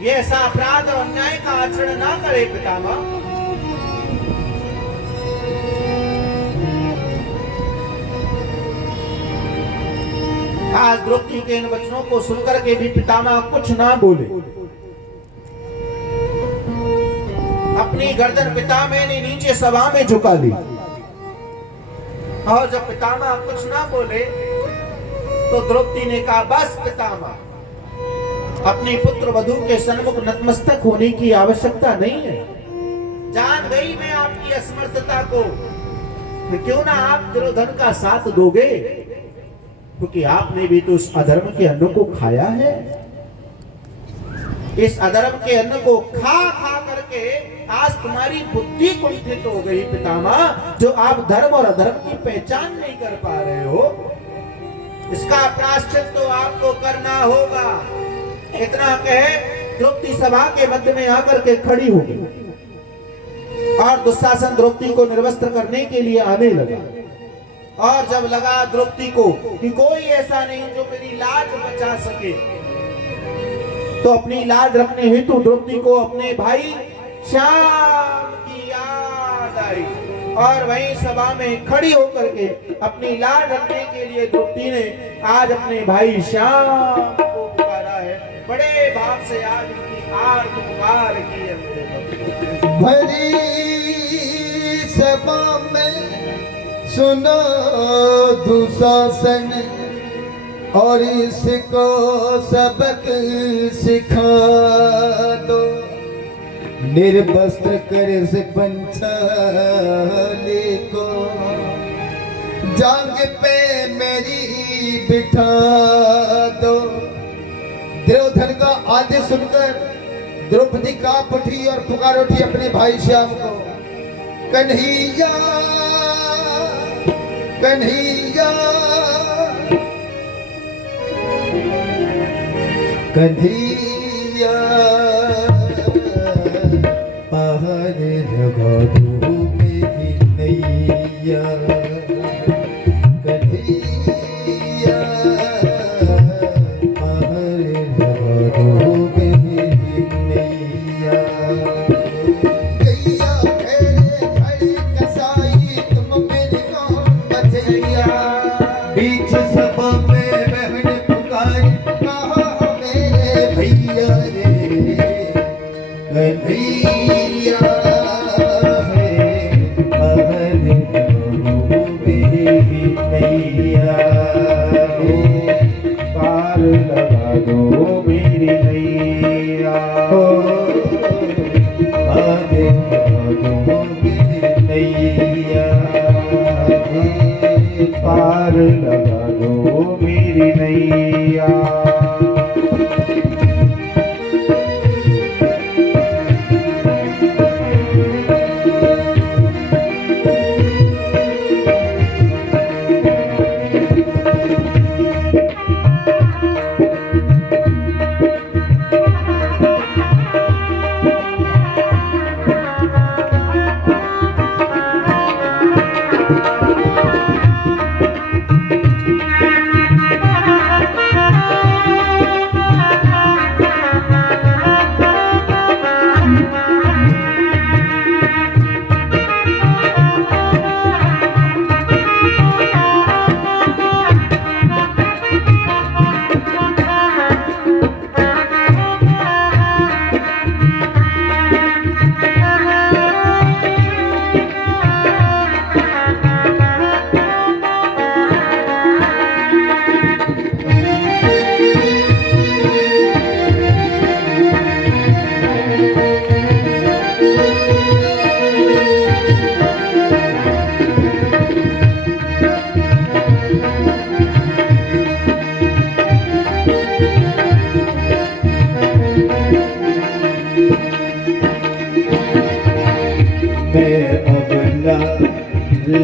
ये ऐसा अपराध और अन्याय का आचरण ना करे पितामह। आज द्रौपदी के इन वचनों को सुनकर के भी पितामह कुछ ना बोले। अपनी गर्दन पितामह ने नीचे सभा में झुका ली, और जब पितामह कुछ ना बोले तो द्रौपदी ने कहा, बस पितामह, अपनी पुत्र वधू के सन्मुख नतमस्तक होने की आवश्यकता नहीं है। जान गई मैं आपकी असमर्थता को, तो क्यों ना आप दुर्योधन का साथ दोगे, क्योंकि आपने भी तो उस अधर्म के अन्न को खाया है। इस अधर्म के अन्न को खा खा करके आज तुम्हारी बुद्धि कुंठित हो गई पितामह, जो आप धर्म और अधर्म की पहचान नहीं कर पा रहे हो। इसका प्रायश्चित तो आपको करना होगा। इतना कहे द्रौपदी सभा के मध्य में आकर के खड़ी हो गई और दुशासन द्रौपदी को निर्वस्त्र करने के लिए आने लगा। और जब लगा द्रौपदी को कि कोई ऐसा नहीं जो मेरी लाज बचा सके, तो अपनी लाज रखने हेतु द्रौपदी को अपने भाई श्याम की याद आई, और वहीं सभा में खड़ी होकर के अपनी लाज रखने के लिए द्रौपदी ने आज अपने भाई श्याम को पुकारा है। बड़े भाव से आज उनकी आर्त पुकार की है। भरी सभा में सुनो दुशासन, और इसको सबक सिखा दो। निर्वस्त्र कर से पंचाली को जांग पे मेरी बिठा दो। दुर्योधन का आदेश सुनकर द्रौपदी कांप उठी और पुकार उठी अपने भाई श्याम को, कन्हैया कन्हैया कन्हैया, पार लगा दो मेरी नैया। कन्हैया पार लगा दो मेरी नैया। गैया फेरे खड़ी कसाई, तुम मेरे को बचैया। बीच सभा में बहन पुकारी, कहा मेरे भैया रे। कन्हैया है पहल दो मेरी नैया। पार लगा दो मेरी नैया, पार लगा दो मेरी नैया। पार लगा दो मेरी नैया।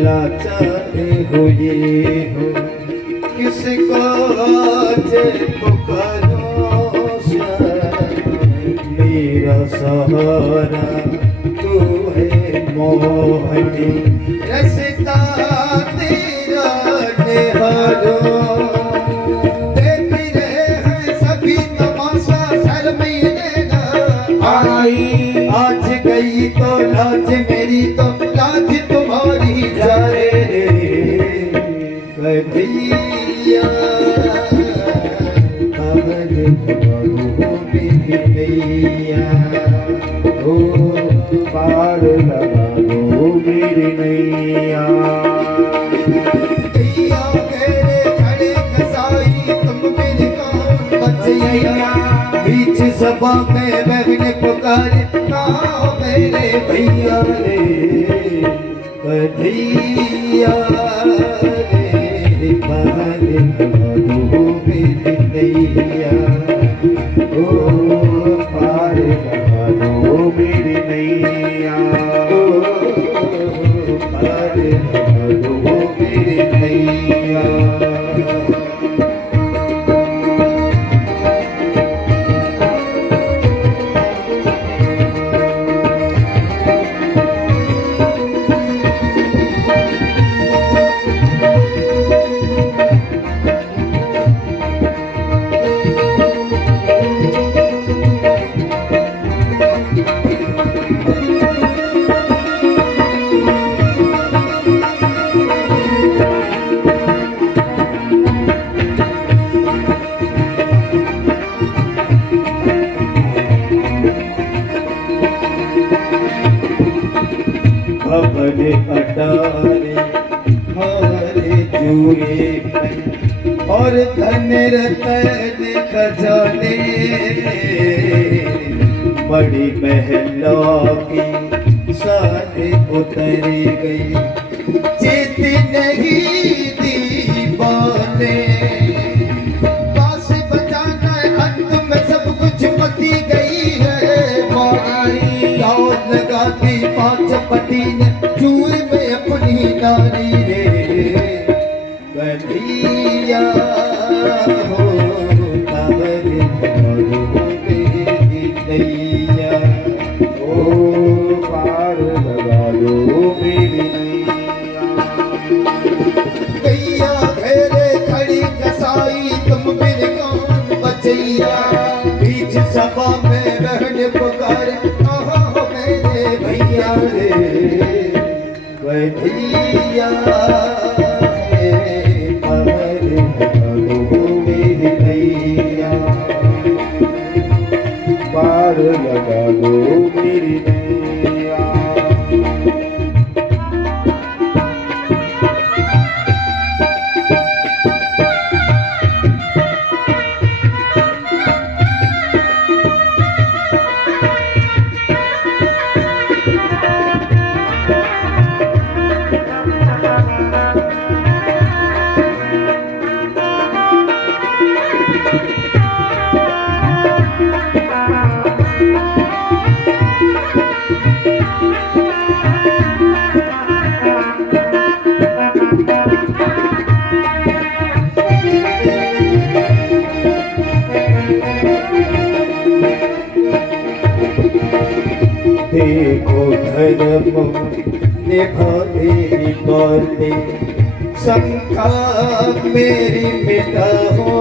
लाचार हुए हो, किसको जे पुकारो मेरा सहारा तू है मोहनी, रसता तेरा निहारो। देख रहे हैं सभी तमाशा, शर्मीले ना आई, आज गई तो लाज मेरी तो लाज तुम्हारी जाए रे भैया। ओ पार लगा दो मेरी नैया। भैया मेरे खड़े कसाई तुम मेरे कौन बचैया, बीच सभा में बहने पुकारे कहाँ मेरे भैया रे भैया रे पार लगा दो मेरी नैया। ओ पार लगा दो मेरी नैया। ओ पार लगा दो मेरी नैया। अपने अटारे हारे जुए और धन रतन खजाने, बड़ी महला की शान उतर गई, चित नहीं दीवाने। पास बचाना है अंत में सब कुछ पती गई है मारी, दाव लगाती पांच पति ने जुए में अपनी नारी रे गलिया हो काबर मेरी नैया। ओ पार लगा दो मेरी नैया। भैया घेरे खड़ी कसाई तुम मेरे कौन बचैया, बीच सभा में बहन पुकारे कहाँ मेरे भैया रे भैया रे पार लगा दो मेरी नैया। पार लगा दो मेरी नैया। देखो धर्म निभाते बाते, शंका मेरी मिटा हो,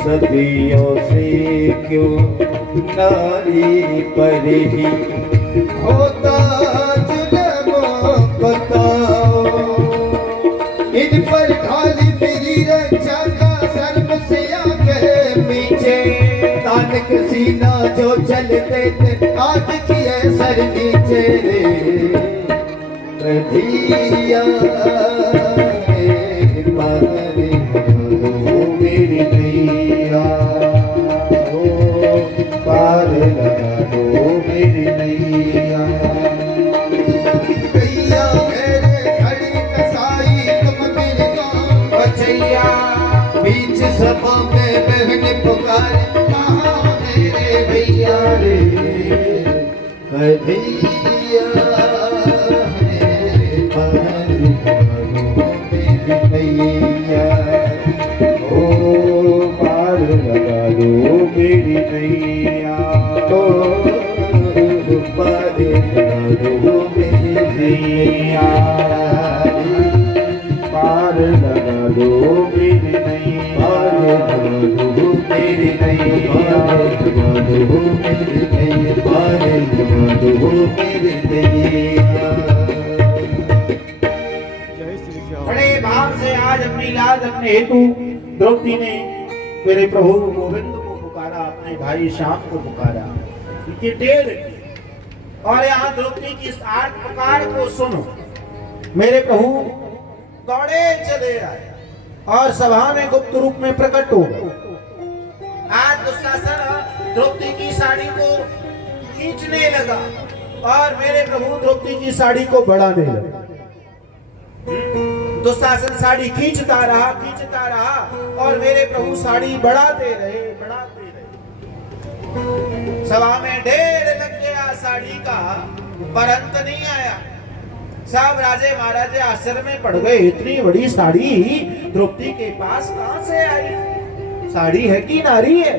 सदियों से क्यों नारी पर ही होता जुल्म बताओ। इन पर ढाली मेरी रक्षा का शर्म से आगे पीछे, तानक सीना जो चलते थे आज किए सर नीचे रे भैया रे पार लगा दो मेरी नैया। ओ पार लगा दो मेरी नैया। भैया मेरे खड़ी कसाई तुम मेरे कौन बचैया, बीच सभा में बहन पुकारे कहाँ मेरे भैया रे भैया रे बड़े भाव से आज अपनी लाज अपने हेतु द्रौपदी ने मेरे प्रभु गोविंद को पुकारा, अपने भाई श्याम को पुकारा। ये टेर और यहाँ द्रौपदी की इस आठ पुकार को सुनो। मेरे प्रभु दौड़े चले आए और सभा में गुप्त रूप में प्रकट हो गए। आज दुशासन द्रौपदी की साड़ी को खींचने लगा और मेरे प्रभु द्रौपदी की साड़ी को बढ़ाने लगा। दुशासन साड़ी खींचता रहा और मेरे प्रभु साड़ी बढ़ाते रहे। सभा में ढेर लग गया साड़ी का, पर अंत नहीं आया। सब राजे महाराजे आश्चर्य में पड़ गए, इतनी बड़ी साड़ी द्रौपदी के पास कहां से आई? साड़ी है कि नारी है?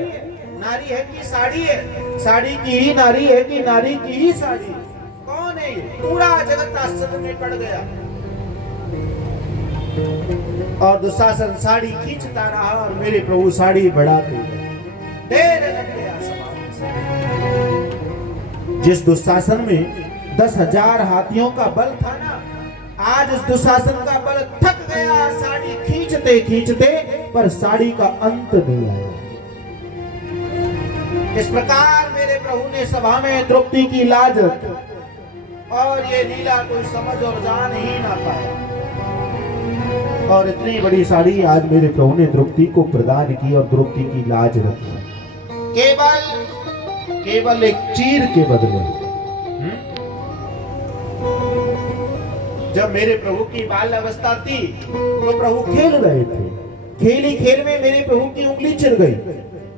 नारी है कि साड़ी है? साड़ी की ही नारी है कि नारी की ही साड़ी? कौन है ये? पूरा जगत आश्चर्य में पड़ गया। और दुशासन साड़ी खींचता रहा और मेरे प्रभु साड़ी बढ़ाते गए। ढेर लग गया सभा में। जिस दुशासन में 10,000 हाथियों का बल था ना, आज उस दुशासन का बल थक गया साड़ी खींचते खींचते, पर साड़ी का अंत नहीं आया। इस प्रकार मेरे प्रभु ने सभा में द्रौपदी की लाज रखी और ये लीला कोई समझ और जान ही ना पाया। और इतनी बड़ी साड़ी आज मेरे प्रभु ने द्रौपदी को प्रदान की और द्रौपदी की लाज रखी, केवल एक चीर के बदले। जब मेरे प्रभु की बाल अवस्था थी तो प्रभु खेल रहे थे, खेल में मेरे प्रभु की उंगली चिर गई,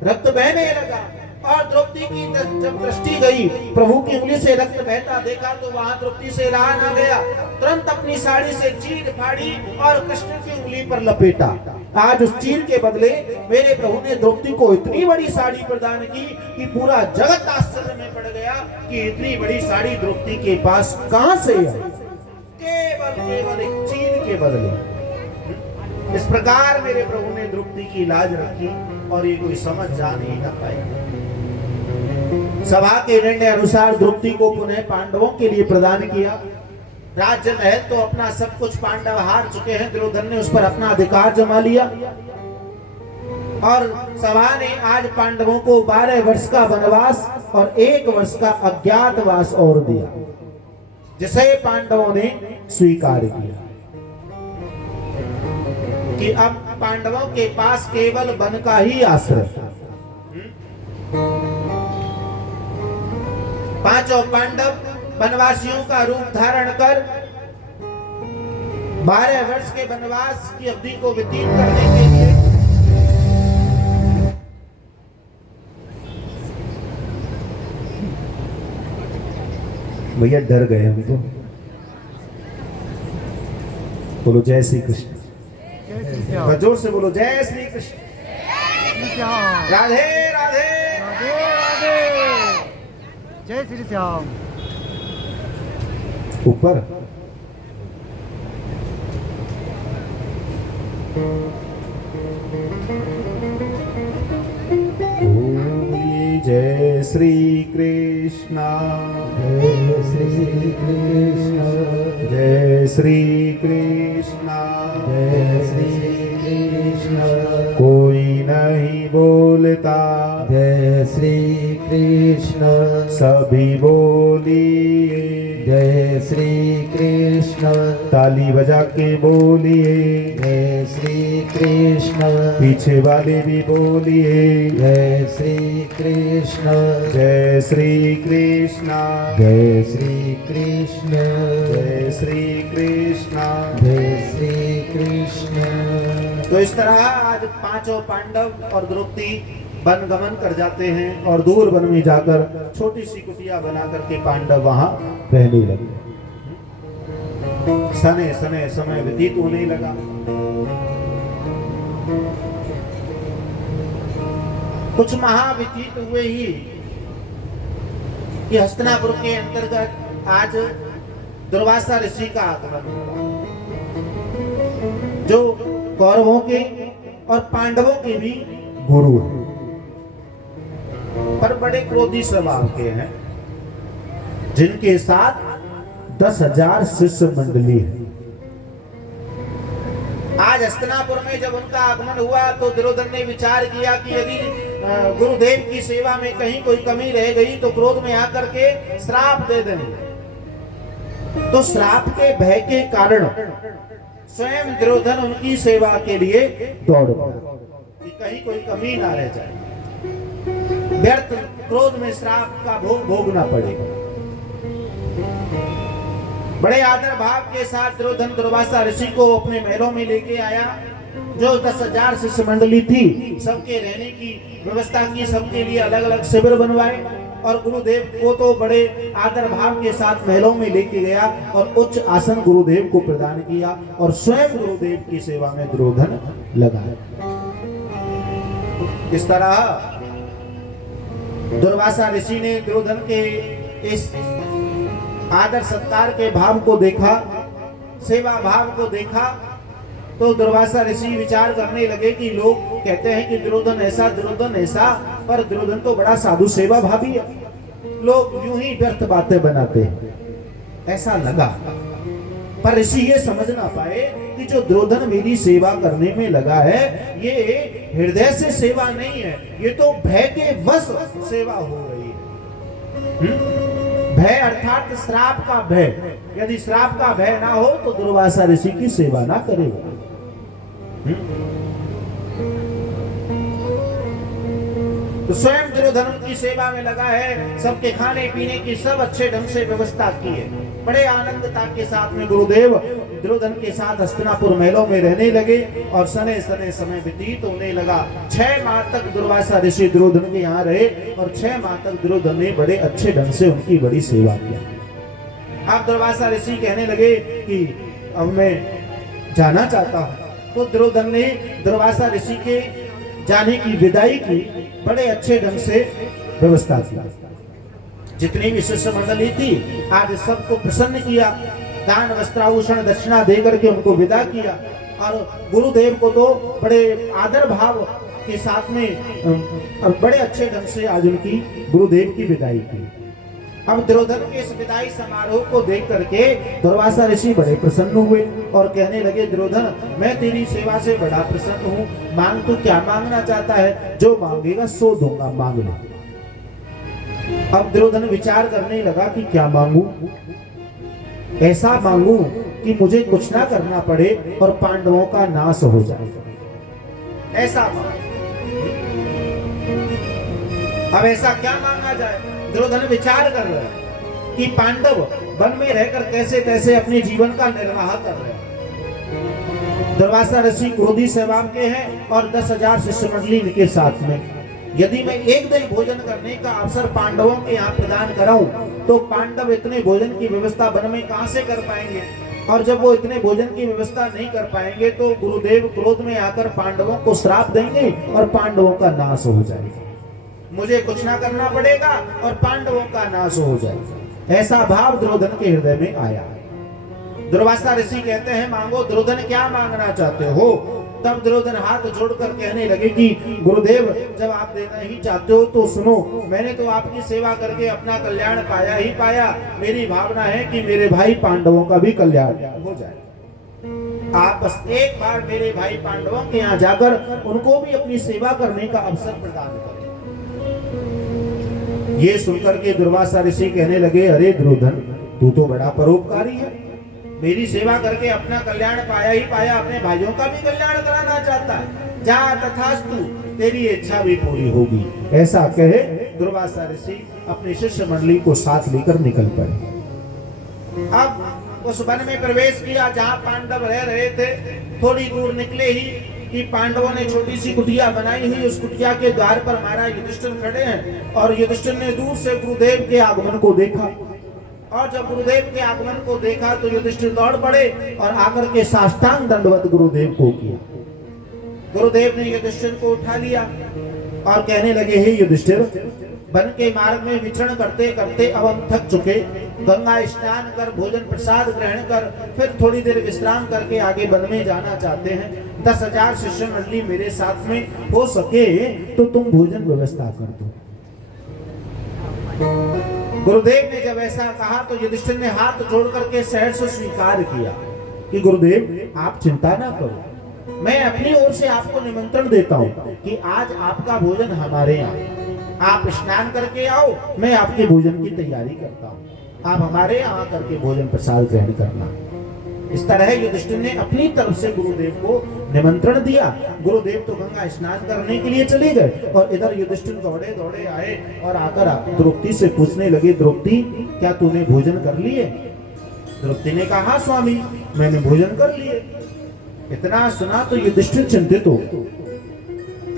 रक्त बहने लगा और द्रौपदी की जब दृष्टि गई, प्रभु की उंगली से रक्त बहता देखा तो वहां द्रौपदी से रहा ना गया, तुरंत अपनी साड़ी से चीर फाड़ी और कृष्ण की उंगली पर लपेटा। आज उस चीर के बदले मेरे प्रभु ने द्रौपदी को इतनी बड़ी साड़ी प्रदान की कि पूरा जगत आश्चर्य में पड़ गया कि इतनी बड़ी साड़ी द्रौपदी के पास कहां से आई? केवल एक चीर के बदले। इस प्रकार मेरे प्रभु ने द्रौपदी की लाज रखी और ये कोई समझ जान ही ना पाई। सभा के निर्णय अनुसार द्रौपदी को पुनः पांडवों के लिए प्रदान किया। राज्य महल तो अपना सब कुछ पांडव हार चुके हैं, दुर्योधन ने उस पर अपना अधिकार जमा लिया और सभा ने आज पांडवों को 12 वर्ष का वनवास और 1 वर्ष का अज्ञातवास और दिया, जिसे पांडवों ने स्वीकार किया कि अब पांडवों के पास केवल वन का ही आश्रय। पांचों पांडव वनवासियों का रूप धारण कर 12 वर्ष के वनवास की अवधि को व्यतीत करने के लिए भैया डर गए हम तो। बोलो जय श्री कृष्ण, जोर से बोलो जय श्री कृष्ण। राधे राधे जय श्री श्याम। ऊपर जय श्री कृष्ण, जय श्री कृष्ण, जय श्री कृष्ण, जय श्री कृष्ण। कोई नहीं बोलता जय श्री कृष्ण, सभी बोलिए जय श्री कृष्ण। ताली बजा के बोलिए, जय श्री कृष्ण, पीछे वाले भी बोलिए जय श्री कृष्ण, जय श्री कृष्ण, जय श्री कृष्ण, जय श्री कृष्ण, जय श्री कृष्ण। तो इस तरह आज पांचों पांडव और द्रौपदी वन गमन कर जाते हैं और दूर वन में जाकर छोटी सी कुटिया बना करके पांडव वहां रहने लगे। सने सने समय व्यतीत होने लगा। कुछ माह व्यतीत हुए ही कि हस्तिनापुर के अंतर्गत आज दुर्वासा ऋषि का आगमन हुआ, जो कौरवों के और पांडवों के भी गुरु है। पर बड़े क्रोधी स्वभाव के हैं, जिनके साथ 10,000 शिष्य मंडली है। आज हस्तिनापुर में जब उनका आगमन हुआ तो दुर्योधन ने विचार किया कि यदि गुरुदेव की सेवा में कहीं कोई कमी रह गई तो क्रोध में आकर के श्राप दे देंगे। तो श्राप के भय के कारण स्वयं दुर्योधन उनकी सेवा के लिए दौड़ पड़ा कि कहीं कोई कमी ना रह जाए, व्यर्थ क्रोध में श्राप का भोग भोगना पड़ेगा। बड़े आदर भाव के साथ दुर्योधन दुर्वासा ऋषि को अपने महलों में लेके आया। जो 10,000 शिष्य मंडली थी, सबके रहने की व्यवस्था की, सबके लिए अलग अलग शिविर बनवाए और गुरुदेव को तो बड़े आदर भाव के साथ महलों में लेके गया और उच्च आसन गुरुदेव को प्रदान किया और स्वयं गुरुदेव की सेवा में दुर्योधन लगा। इस तरह दुर्वासा ऋषि ने दुर्योधन के इस आदर सत्कार के भाव को देखा, सेवा भाव को देखा, तो दुर्वासा ऋषि विचार करने लगे कि लोग कहते हैं कि दुर्योधन ऐसा, पर दुर्योधन तो बड़ा साधु सेवा भावी है। लोग यूं ही व्यर्थ बातें बनाते हैं, ऐसा लगा। पर ऋषि ये समझ ना पाए कि जो दुर्योधन मेरी सेवा करने में लगा है, ये हृदय से सेवा नहीं है, ये तो भय के वश सेवा हो रही है। भय अर्थात श्राप का भय। यदि श्राप का भय ना हो तो दुर्वासा ऋषि की सेवा ना करेगा। तो स्वयं दुर्योधन की सेवा में लगा है, सबके खाने पीने की सब अच्छे ढंग से व्यवस्था की है। बड़े आनंदता के साथ में गुरुदेव दुर्योधन के साथ हस्तिनापुर महलों में रहने लगे और सने सने समय व्यतीत होने लगा। 6 माह तक दुर्वासा ऋषि दुर्योधन के यहाँ रहे और 6 माह तक दुर्योधन ने बड़े अच्छे ढंग से उनकी बड़ी सेवा की। अब दुर्वासा ऋषि कहने लगे कि अब मैं जाना चाहता हूँ। तो दुर्योधन ने दुर्वासा ऋषि के जाने की विदाई की, बड़े अच्छे ढंग से व्यवस्था की। जितनी भी शिष्य मंडली थी, आज सबको प्रसन्न किया, दान वस्त्राभूषण दक्षिणा देकर के उनको विदा किया और गुरुदेव को तो बड़े आदर भाव के साथ में बड़े अच्छे ढंग से आज उनकी गुरुदेव की विदाई की। अब दुर्योधन के इस विदाई समारोह को देख करके दुर्वासा ऋषि बड़े प्रसन्न हुए और कहने लगे, दुर्योधन मैं तेरी सेवा से बड़ा प्रसन्न हूँ, मांग तू क्या मांगना चाहता है, जो मांगेगा सो दूंगा, मांग ले। अब दुर्योधन विचार करने लगा कि क्या मांगू, ऐसा मांगू कि मुझे कुछ ना करना पड़े और पांडवों का नाश हो जाए, ऐसा। अब ऐसा क्या मांगा जाए? दुर्योधन विचार कर रहे हैं कि पांडव वन में रहकर कैसे कैसे अपने जीवन का निर्वाह कर रहे हैं। दुर्वासा ऋषि क्रोधी स्वभाव के हैं और 10,000 शिष्य मंडली इनके साथ में। यदि मैं एक दिन भोजन करने का अवसर पांडवों के यहाँ प्रदान कराऊं तो पांडव इतने भोजन की व्यवस्था वन में कहां से कर पाएंगे, और जब वो इतने भोजन की व्यवस्था नहीं कर पाएंगे तो गुरुदेव क्रोध में आकर पांडवों को श्राप देंगे और पांडवों का नाश हो जाएगा। मुझे कुछ ना करना पड़ेगा और पांडवों का नाश हो जाएगा, ऐसा भाव दुर्योधन के हृदय में आया। दुर्वासा ऋषि कहते हैं, मांगो दुर्योधन, क्या मांगना चाहते हो? तब दुर्योधन हाथ जोड़कर कहने लगे कि गुरुदेव जब आप देना ही चाहते हो तो सुनो, मैंने तो आपकी सेवा करके अपना कल्याण पाया ही पाया। मेरी भावना है कि मेरे भाई पांडवों का भी कल्याण हो जाए। आप बस एक बार मेरे भाई पांडवों के यहाँ जाकर उनको भी अपनी सेवा करने का अवसर प्रदान करें। ये सुनकर के दुर्वासा ऋषि कहने लगे, अरे दुर्योधन, तू तो बड़ा परोपकारी है, मेरी सेवा करके अपना कल्याण पाया ही पाया, अपने भाइयों का भी कल्याण कराना चाहता है। जा तथास्तु, तेरी इच्छा भी पूरी होगी। ऐसा कहे दुर्वासा ऋषि अपने शिष्य मंडली को साथ लेकर निकल पड़े। अब उस वन में प्रवेश किया जहाँ पांडव रह रहे थे। थोड़ी दूर निकले ही कि पांडवों ने छोटी सी कुटिया बनाई हुई, उस कुटिया के द्वार पर महाराज युधिष्ठिर खड़े हैं और युधिष्ठिर ने दूर से गुरुदेव के आगमन को देखा और जब गुरुदेव के आगमन को देखा तो युधिष्ठिर दौड़ पड़े और आकर के साष्टांग दंडवत गुरुदेव को किया। गुरुदेव ने युधिष्ठिर को उठा लिया और कहने लगे, हे युधिष्ठिर, वन के मार्ग में विचरण करते करते अब हम थक चुके, गंगा स्नान कर भोजन प्रसाद ग्रहण कर फिर थोड़ी देर विश्राम करके आगे वन में जाना चाहते हैं। 10,000 शिष्य मंडली मेरे साथ में, हो सके तो तुम भोजन व्यवस्था कर दो। गुरुदेव ने जब ऐसा कहा तो युधिष्ठिर ने हाथ जोड़ करके सहर्ष स्वीकार किया कि गुरुदेव आप चिंता ना करो, मैं अपनी ओर से आपको निमंत्रण देता हूँ कि आज आपका भोजन हमारे यहाँ, आप स्नान करके आओ, मैं आपके भोजन की तैयारी करता हूँ, आप हमारे यहाँ करके भोजन प्रसाद ग्रहण करना। इस तरह युधिष्ठिर ने अपनी तरफ से गुरुदेव को निमंत्रण दिया। गुरुदेव तो गंगा स्नान करने के लिए चले गए और इधर युधिष्ठिर दौड़े दौड़े आए और आकर द्रौपदी से पूछने लगे, द्रौपदी क्या तूने भोजन कर लिए? द्रौपदी ने कहा, हाँ स्वामी मैंने भोजन कर लिए। इतना सुना तो युधिष्ठिर चिंतित हो।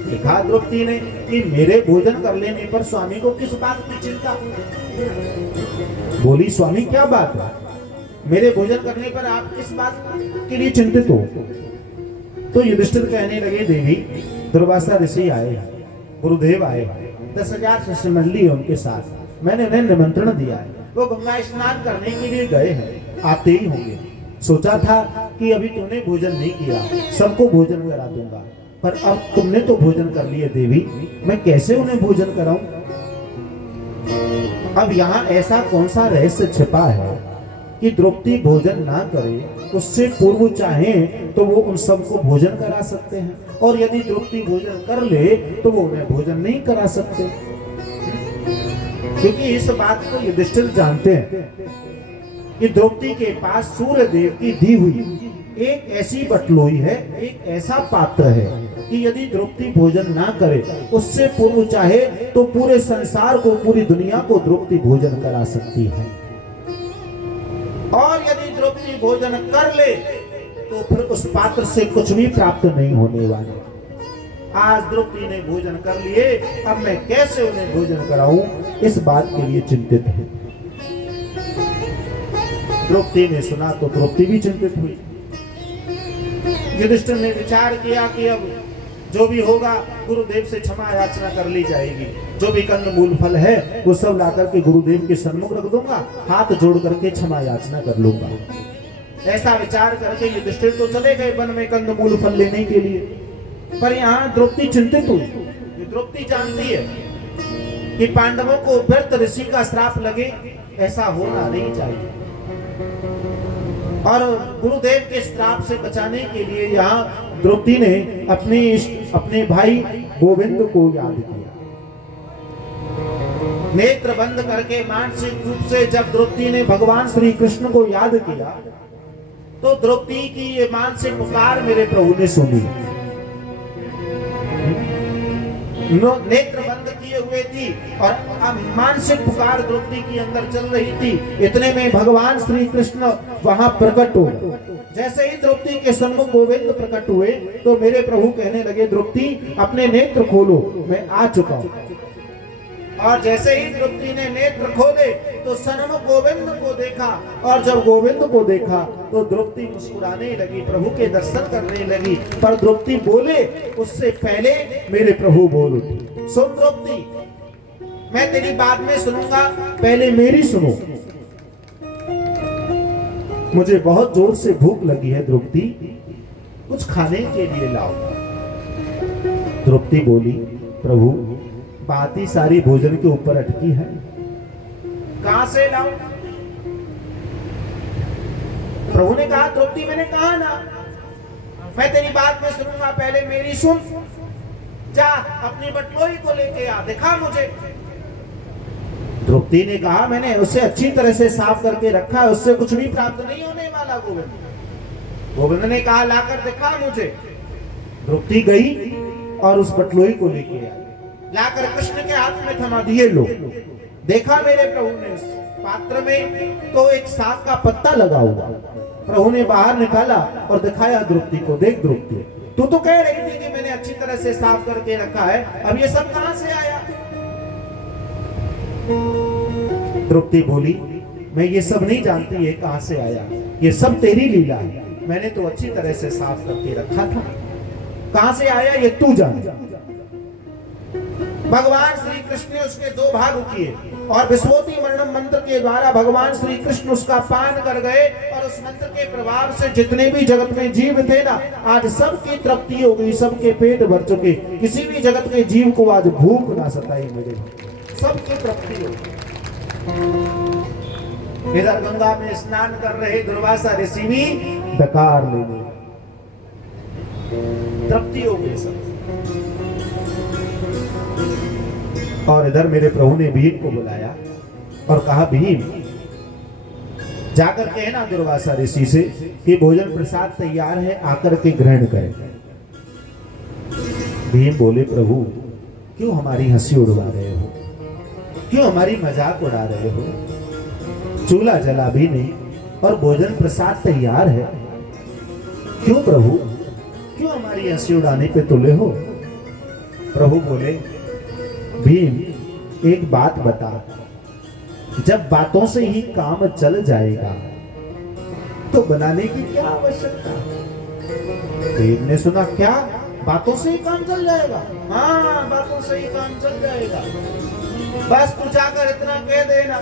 देखा द्रौपदी ने कि मेरे भोजन कर लेने पर स्वामी को किस बात की चिंता? बोली, स्वामी क्या बात है, मेरे भोजन करने पर आप किस बात के लिए चिंतित हो? तो युधिष्ठिर कहने लगे, देवी दुर्वासा ऋषि आए, गुरुदेव आए, 10,000 शिष्य मंडली है उनके साथ, मैंने उन्हें निमंत्रण दिया है, वो गंगा स्नान करने के लिए गए हैं, आते ही होंगे। सोचा था कि अभी तूने भोजन नहीं किया, सबको भोजन करा दूंगा, पर अब तुमने तो भोजन कर लिए देवी, मैं कैसे उन्हें भोजन कराऊं? अब यहाँ ऐसा कौन सा रहस्य छिपा है कि द्रौपदी भोजन ना करे, उससे पूर्व चाहे तो वो उन सबको भोजन करा सकते हैं, और यदि द्रौपदी भोजन कर ले तो वो उन्हें भोजन नहीं करा सकते, क्योंकि इस बात को युधिष्ठिर जानते हैं कि द्रौपदी के पास सूर्य देव की दी हुई एक ऐसी बटलोई है, एक ऐसा पात्र है कि यदि द्रौपदी भोजन ना करे, उससे पूर्व चाहे तो पूरे संसार को, पूरी दुनिया को द्रौपदी भोजन करा सकती है। और यदि द्रौपदी भोजन कर ले तो फिर उस पात्र से कुछ भी प्राप्त नहीं होने वाले। आज द्रौपदी ने भोजन कर लिए, अब मैं कैसे उन्हें भोजन कराऊं, इस बात के लिए चिंतित है। द्रौपदी ने सुना तो द्रौपदी भी चिंतित हुई। युधिष्ठिर ने विचार किया कि अब जो भी होगा गुरुदेव से क्षमा याचना कर ली जाएगी, जो भी कंदमूल फल है वो सब लाकर के गुरुदेव के सन्मुख रख दूंगा, हाथ जोड़ करके क्षमा याचना कर लूंगा। ऐसा विचार करके युधिष्ठिर तो चले गए वन में कंदमूल फल लेने के लिए, पर यहाँ द्रौपदी चिंतित हुई। द्रौपदी जानती है कि पांडवों को व्यर्थ ऋषि का श्राप लगे, ऐसा होना नहीं चाहिए, और गुरुदेव के श्राप से बचाने के लिए यहाँ द्रौपदी ने अपने भाई गोविंद को याद किया। नेत्र बंद करके मानसिक रूप से जब द्रौपदी ने भगवान श्री कृष्ण को याद किया तो द्रौपदी की ये मानसिक पुकार मेरे प्रभु ने सुनी। नेत्र बंद किए हुए थी और मानसिक पुकार द्रौपदी की अंदर चल रही थी। इतने में भगवान श्री कृष्ण वहां प्रकट हुए। जैसे ही द्रौपदी के सन्मुख गोविंद प्रकट हुए तो मेरे प्रभु कहने लगे, द्रौपदी अपने नेत्र खोलो, मैं आ चुका हूं। और जैसे ही द्रौपदी ने नेत्र खोले तो सन्मुख गोविंद को देखा, और जब गोविंद को देखा तो द्रौपदी मुस्कुराने लगी, प्रभु के दर्शन करने लगी। पर द्रौपदी बोले उससे पहले मेरे प्रभु बोल उठे, सुन द्रौपदी, मैं तेरी बात में सुनूंगा, पहले मेरी सुनो। मुझे बहुत जोर से भूख लगी है द्रौपदी, कुछ खाने के लिए लाओ। द्रौपदी बोली, प्रभु बात ही सारी भोजन के ऊपर अटकी है, कहां से लाऊं? प्रभु ने कहा, द्रौपदी मैंने कहा ना, मैं तेरी बात में सुनूंगा, पहले मेरी सुन। जा अपनी बटलोई को लेके आ, दिखा मुझे। द्रौपदी ने कहा, मैंने उसे अच्छी तरह से साफ करके रखा है, उससे कुछ भी प्राप्त नहीं होने वाला। गोविंद ने कहा, लाकर दिखा मुझे। द्रौपदी गई और उस बटलोई को लेके आई, लाकर कृष्ण के हाथ में थमा दिए। लो, देखा मेरे प्रभु ने उस पात्र में तो एक साग का पत्ता लगा हुआ। प्रभु ने बाहर निकाला और दिखाया द्रौपदी को, देख द्रौपदी, तू तो कह रही थी कि मैंने अच्छी तरह से साफ करके रखा है, अब ये सब कहां से आया? द्रौपदी बोली, मैं ये सब नहीं जानती है कहां से आया, ये सब तेरी लीला है, मैंने तो अच्छी तरह से साफ करके रखा था, कहां से आया ये तू जान। भगवान श्री कृष्ण ने उसके दो भाग किए और विश्वोति मरणम मंत्र के द्वारा भगवान श्री कृष्ण उसका पान कर गए, और उस मंत्र के प्रभाव से जितने भी जगत में जीव थे ना, आज सबकी तृप्ति हो गई, सबके पेट भर चुके, किसी भी जगत के जीव को आज भूख ना सताई, मेरे सबकी तृप्ति हो गई। इधर गंगा में स्नान कर रहे दुर्वासा ऋषि भी डकार लेने तृप्ति हो गई सब। और इधर मेरे प्रभु ने भीम को बुलाया और कहा, भीम जाकर कहना दुर्वासा ऋषि से कि भोजन प्रसाद तैयार है, आकर के ग्रहण करें। भीम बोले, प्रभु क्यों हमारी हंसी उड़वा रहे हो, क्यों हमारी मजाक उड़ा रहे हो? चूल्हा जला भी नहीं और भोजन प्रसाद तैयार है, क्यों प्रभु, क्यों हमारी हंसी उड़ाने पे तुले हो? प्रभु बोले, भीम एक बात बता, जब बातों से ही काम चल जाएगा तो बनाने की क्या आवश्यकता? भीम ने सुना, क्या बातों से ही काम चल जाएगा? हाँ, बातों से ही काम चल जाएगा। बस तू जाकर इतना कह देना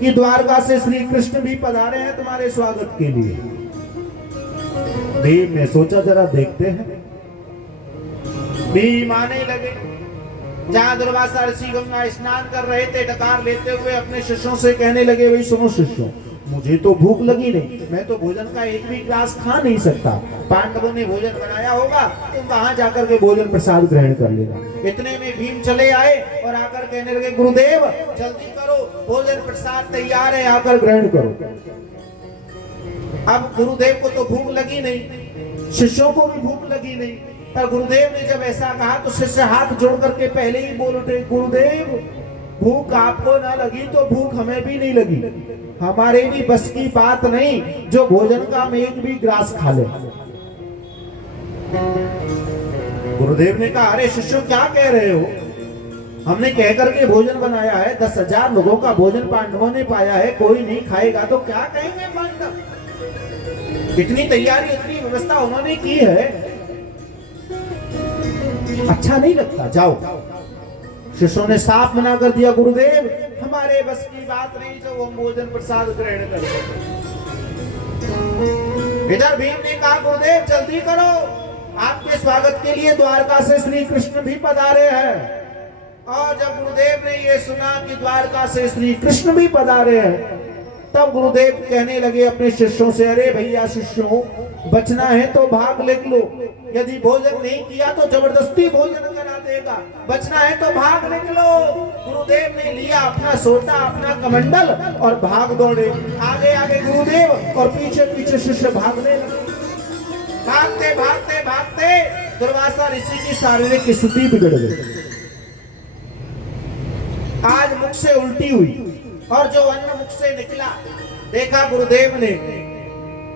कि द्वारका से श्री कृष्ण भी पधारे हैं तुम्हारे स्वागत के लिए। भीम ने सोचा जरा देखते हैं। भीम आने लगे जहां दुर्वासा ऋषि गंगा स्नान कर रहे थे, डकार लेते हुए अपने शिष्यों से कहने लगे, भाई सुनो शिष्यों, मुझे तो भूख लगी नहीं, मैं तो भोजन का एक भी ग्लास खा नहीं सकता। पांडवों ने भोजन बनाया होगा, तुम वहां जाकर के भोजन प्रसाद ग्रहण कर लेना। इतने में भीम चले आए और आकर कहने लगे, गुरुदेव जल्दी करो, भोजन प्रसाद तैयार है, आकर ग्रहण करो। अब गुरुदेव को तो भूख लगी नहीं, शिष्यों को भी भूख लगी नहीं, पर गुरुदेव ने जब ऐसा कहा तो शिष्य हाथ जोड़ करके पहले ही बोल उठे, गुरुदेव भूख आपको ना लगी तो भूख हमें भी नहीं लगी, हमारे भी बस की बात नहीं जो भोजन का हम एक भी ग्रास खा ले। गुरुदेव ने कहा, अरे शिष्यों क्या कह रहे हो, हमने कह करके भोजन बनाया है, 10,000 लोगों का भोजन पांडवों ने पाया है, कोई नहीं खाएगा तो क्या कहेंगे पांडव? इतनी तैयारी इतनी व्यवस्था उन्होंने की है, अच्छा नहीं लगता, जाओ। शिष्यों ने साफ मना कर दिया, गुरुदेव हमारे बस की बात नहीं जो हम भोजन प्रसाद ग्रहण कर सकें। इधर भीम ने कहा, गुरुदेव जल्दी करो, आपके स्वागत के लिए द्वारका से श्री कृष्ण भी पधारे हैं। और जब गुरुदेव ने ये सुना कि द्वारका से श्री कृष्ण भी पधारे हैं, तब गुरुदेव कहने लगे अपने शिष्यों से, अरे भैया शिष्यों, बचना है तो भाग लिख लो, यदि भोजन नहीं किया तो जबरदस्ती भोजन करा देगा, बचना है तो भाग लिख लो। गुरुदेव ने लिया अपना सोटा, अपना कमंडल और भाग दौड़े। आगे आगे गुरुदेव और पीछे पीछे शिष्य भागने लगे। भागते भागते भागते दुर्वासा ऋषि की शारीरिक स्थिति बिगड़ गई। आज मुख से उल्टी हुई और जो अन्न मुख से निकला, देखा गुरुदेव ने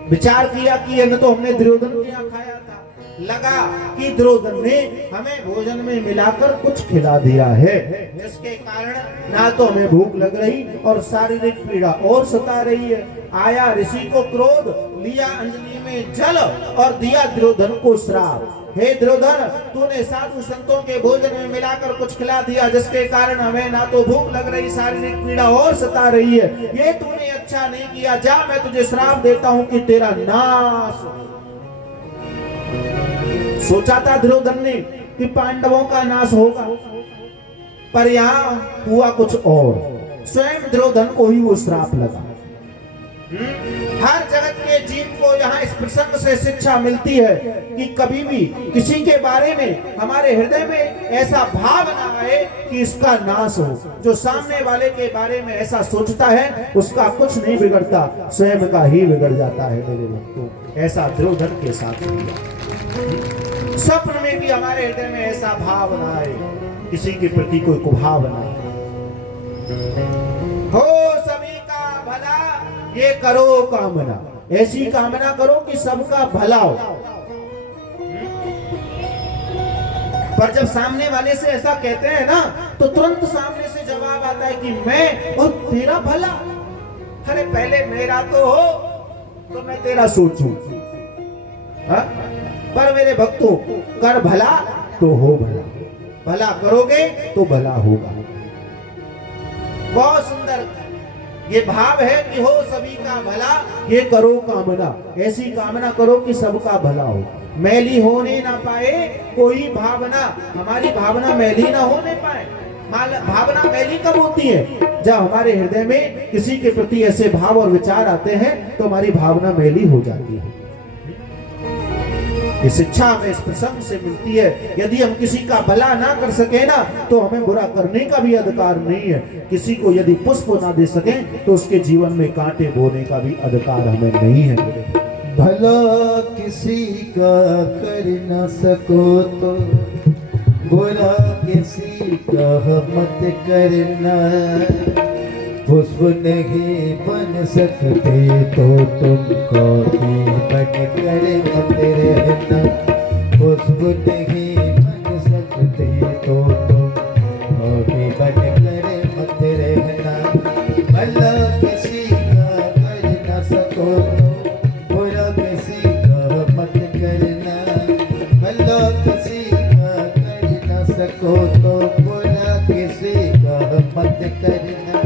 विचार किया कि अन्न तो हमने दुर्योधन के यहाँ खाया था, लगा कि दुर्योधन ने हमें भोजन में मिलाकर कुछ खिला दिया है, जिसके कारण ना तो हमें भूख लग रही और शारीरिक पीड़ा और सता रही है। आया ऋषि को क्रोध, लिया अंजलि में जल और दिया दुर्योधन को श्राप, हे दुर्योधन तूने साधु संतों के भोजन में मिलाकर कुछ खिला दिया, जिसके कारण हमें ना तो भूख लग रही, शारीरिक पीड़ा और सता रही है, ये तूने अच्छा नहीं किया, जा मैं तुझे श्राप देता हूं कि तेरा नाश। सोचा था दुर्योधन ने कि पांडवों का नाश होगा, पर यहां हुआ कुछ और, स्वयं दुर्योधन को ही वो श्राप लगा। हर जगत के जीव को यहाँ इस प्रसंग से शिक्षा मिलती है कि कभी भी किसी के बारे में हमारे हृदय में ऐसा भाव ना आए कि इसका नाश हो। जो सामने वाले के बारे में ऐसा सोचता है उसका कुछ नहीं बिगड़ता, स्वयं का ही बिगड़ जाता है। मेरे भक्तों, ऐसा दुर्योधन के साथ हुआ। स्वप्न में भी हमारे हृदय में ऐसा भाव ना आए, किसी के प्रति कोई कुभाव ना आए। हो सभी का भला ये करो कामना, ऐसी कामना करो कि सबका भला हो। पर जब सामने वाले से ऐसा कहते हैं ना, तो तुरंत सामने से जवाब आता है कि मैं और तेरा भला। अरे पहले मेरा तो हो तो मैं तेरा सोचूं। पर मेरे भक्तों, कर भला तो हो भला, भला करोगे तो भला होगा। बहुत सुंदर ये भाव है कि हो सभी का भला ये करो कामना, ऐसी कामना करो कि सबका भला हो। मैली होने ना पाए कोई भावना, हमारी भावना मैली ना होने पाए। भावना मैली कब होती है? जब हमारे हृदय में किसी के प्रति ऐसे भाव और विचार आते हैं तो हमारी भावना मैली हो जाती है। ये शिक्षा हमें इस प्रसंग से मिलती है, यदि हम किसी का भला ना कर सके ना तो हमें बुरा करने का भी अधिकार नहीं है। किसी को यदि पुष्प ना दे सके तो उसके जीवन में कांटे बोने का भी अधिकार हमें नहीं है। भला किसी का कर न सको तो बुरा किसी का मत करना। पुष्प नहीं बन सकते तो तुम कॉफी बन कर मत रहना। पुष्प नहीं बन सकते तो तुम कॉफी बन कर मत रहना। भला किसी का कर न सको तो बुरा किसी का मत करना। भला किसी का कर न सको तो बुरा किसी का मत करना।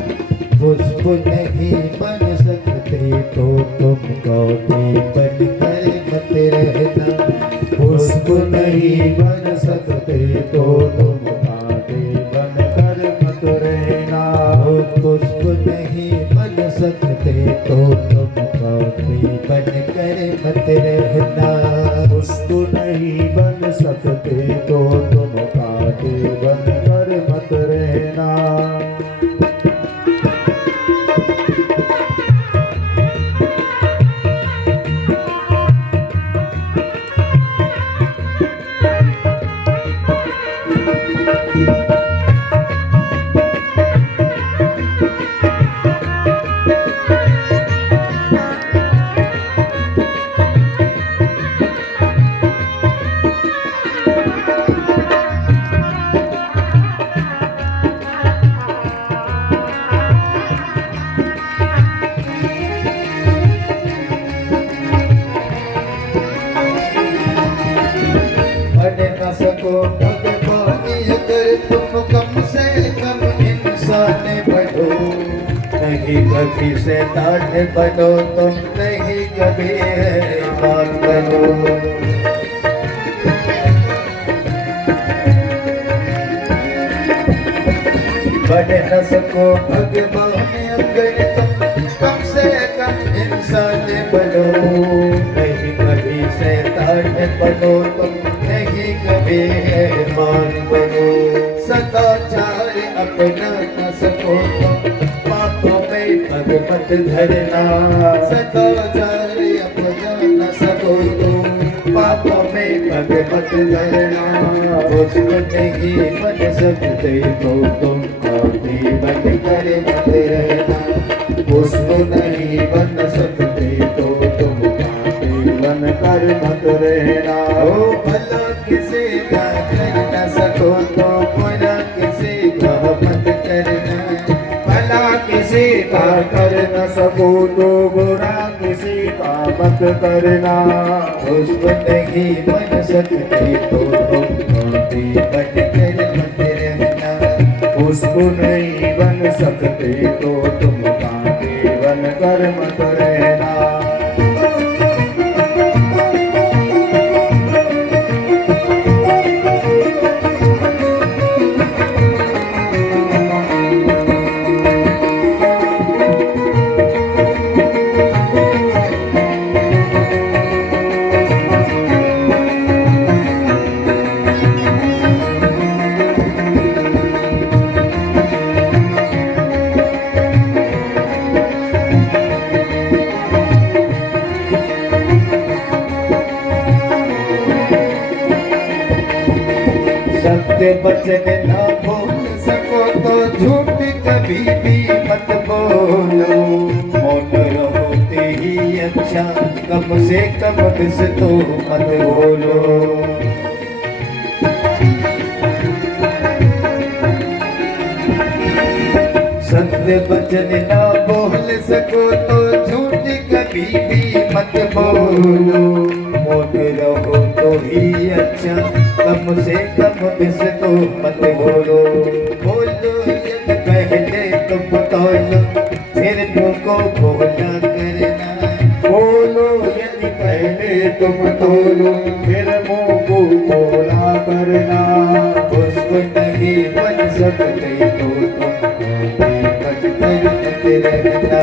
पुष्प नहीं बन सकते तो तुम कॉफी बन कर मत रहना। पुष्प नहीं बन सकते तो तुम कांटे बन कर मत रहना। पुष्प नहीं बन सकते तो तुम कॉफी बन कर मत रहना। पुष्प नहीं बन सकते तो तुम कांटे बन कर मत रहना। सको भगवान अगर तुम कम से कम इंसान बनो। नहीं कभी शैतान बनो तुम, नहीं कभी हैवान बनो। बन न सको भगवान अगर तुम कम से कम इंसान बनो। नहीं कभी शैतान बनो तुम, नहीं कभी हैवान बनो। सदाचार अपना न सको तो पापों में पग मत धरना। सदाचार अपना न सको तो पापों में पग मत धरना। पुष्प नहीं बन सकते तो तुम कॉफी बन कर मत रहना। पुष्प नहीं बन सकते तो तुम कांटे बन कर मत रहना। ओ भला किसी का कर न सको तो बुरा किसी का मत करना। भला किसी का कर न सको तो बुरा किसी का मत करना। पुष्प नहीं बन सकते तो तुम कॉफी बन कर मत रहना। पुष्प नहीं बन सकते तो तुम कांटे बन कर मत रहना। सत्य वचन न बोल सको तो झूठ कभी भी मत बोलो। मौन रहोते ही अच्छा, कम से कम किस तो मत बोलो। सत्य वचन न बोल सको तो झूठ कभी भी मत बोलो। मौन रहो तो ही अच्छा, कम से कम बिस तो मत बोलो। बोलो यदि पहले तुम तोलो, फिर तुमको बोला करना। बोलो यदि पहले तुम तोलो फिर मुंह को बोला करना। पुष्प नहीं बन सकते तो तुम कांटे बन कर रहना।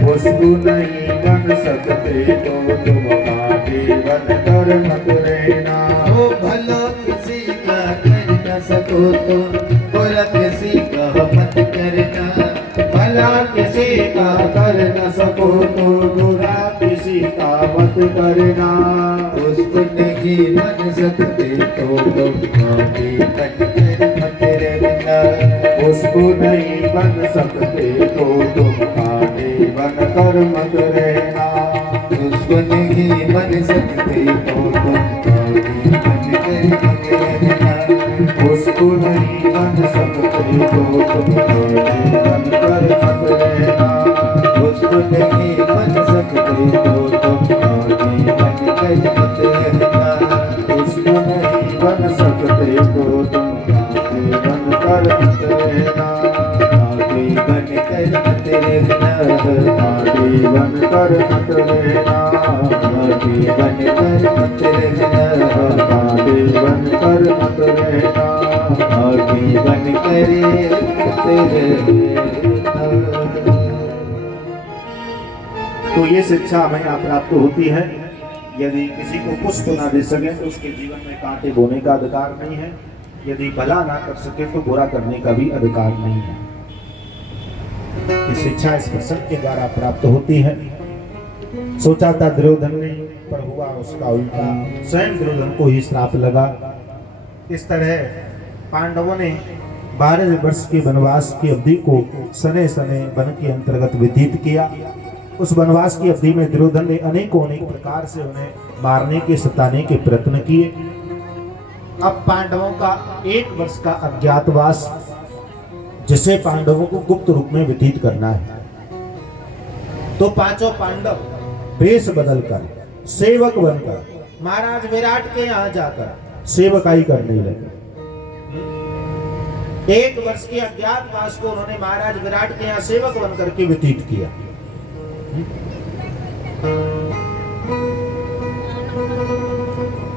खुशबू नहीं बन सकते तो तुम कांटे बन कर मत रहना। ओ भला किसी का कर न सको तो बुरा किसी का मत करना। भला किसी का कर न सको तो बुरा किसी का मत करना। उसको नहीं बन सकते तो तुम कांटे बन कर मत रहना। उसको नहीं बन सकते तो तुम कांटे बन कर मत रहना। उसको नहीं बन सकते तो तुम कांटे बन कर मत रहना। उसको नहीं बन सकते तो तुम कांटे बन कर मत रहना। उसको नहीं बन सकते तो तुम कांटे बन कर मत रहना। उसको नहीं बन सकते तो तुम कांटे बन कर मत रहना। कांटे बन कर मत रहना। कांटे बन कर मत रहना। कांटे बन कर मत रहना। कांटे बन कर मत रहना। कांटे बन कर मत रहना। तो ये शिक्षा हमें यहाँ प्राप्त होती है, यदि किसी को पुष्प ना दे सके तो उसके जीवन में कांटे बोने का अधिकार नहीं है। यदि भला ना कर सके तो बुरा करने का भी अधिकार नहीं है। ये शिक्षा इस प्रसंग के द्वारा प्राप्त होती है। सोचा था दुर्योधन ने, पर हुआ उसका उल्टा। स्वयं दुर्योधन को ही श्राप लगा। इस तरह पांडवों ने 12 वर्ष के वनवास की अवधि को सने सने वन के अंतर्गत व्यतीत किया। उस वनवास की अवधि में दुर्योधन ने अनेक प्रकार से उन्हें मारने के सताने के प्रयत्न किए। अब पांडवों का 1 वर्ष का अज्ञातवास, जिसे पांडवों को गुप्त रूप में व्यतीत करना है। तो पांचों पांडव वेश बदलकर, सेवक बनकर महाराज विराट के यहाँ जाकर सेवकाई करने लगे। 1 वर्ष के अज्ञातवास को उन्होंने महाराज विराट के यहाँ सेवक बनकर के व्यतीत किया।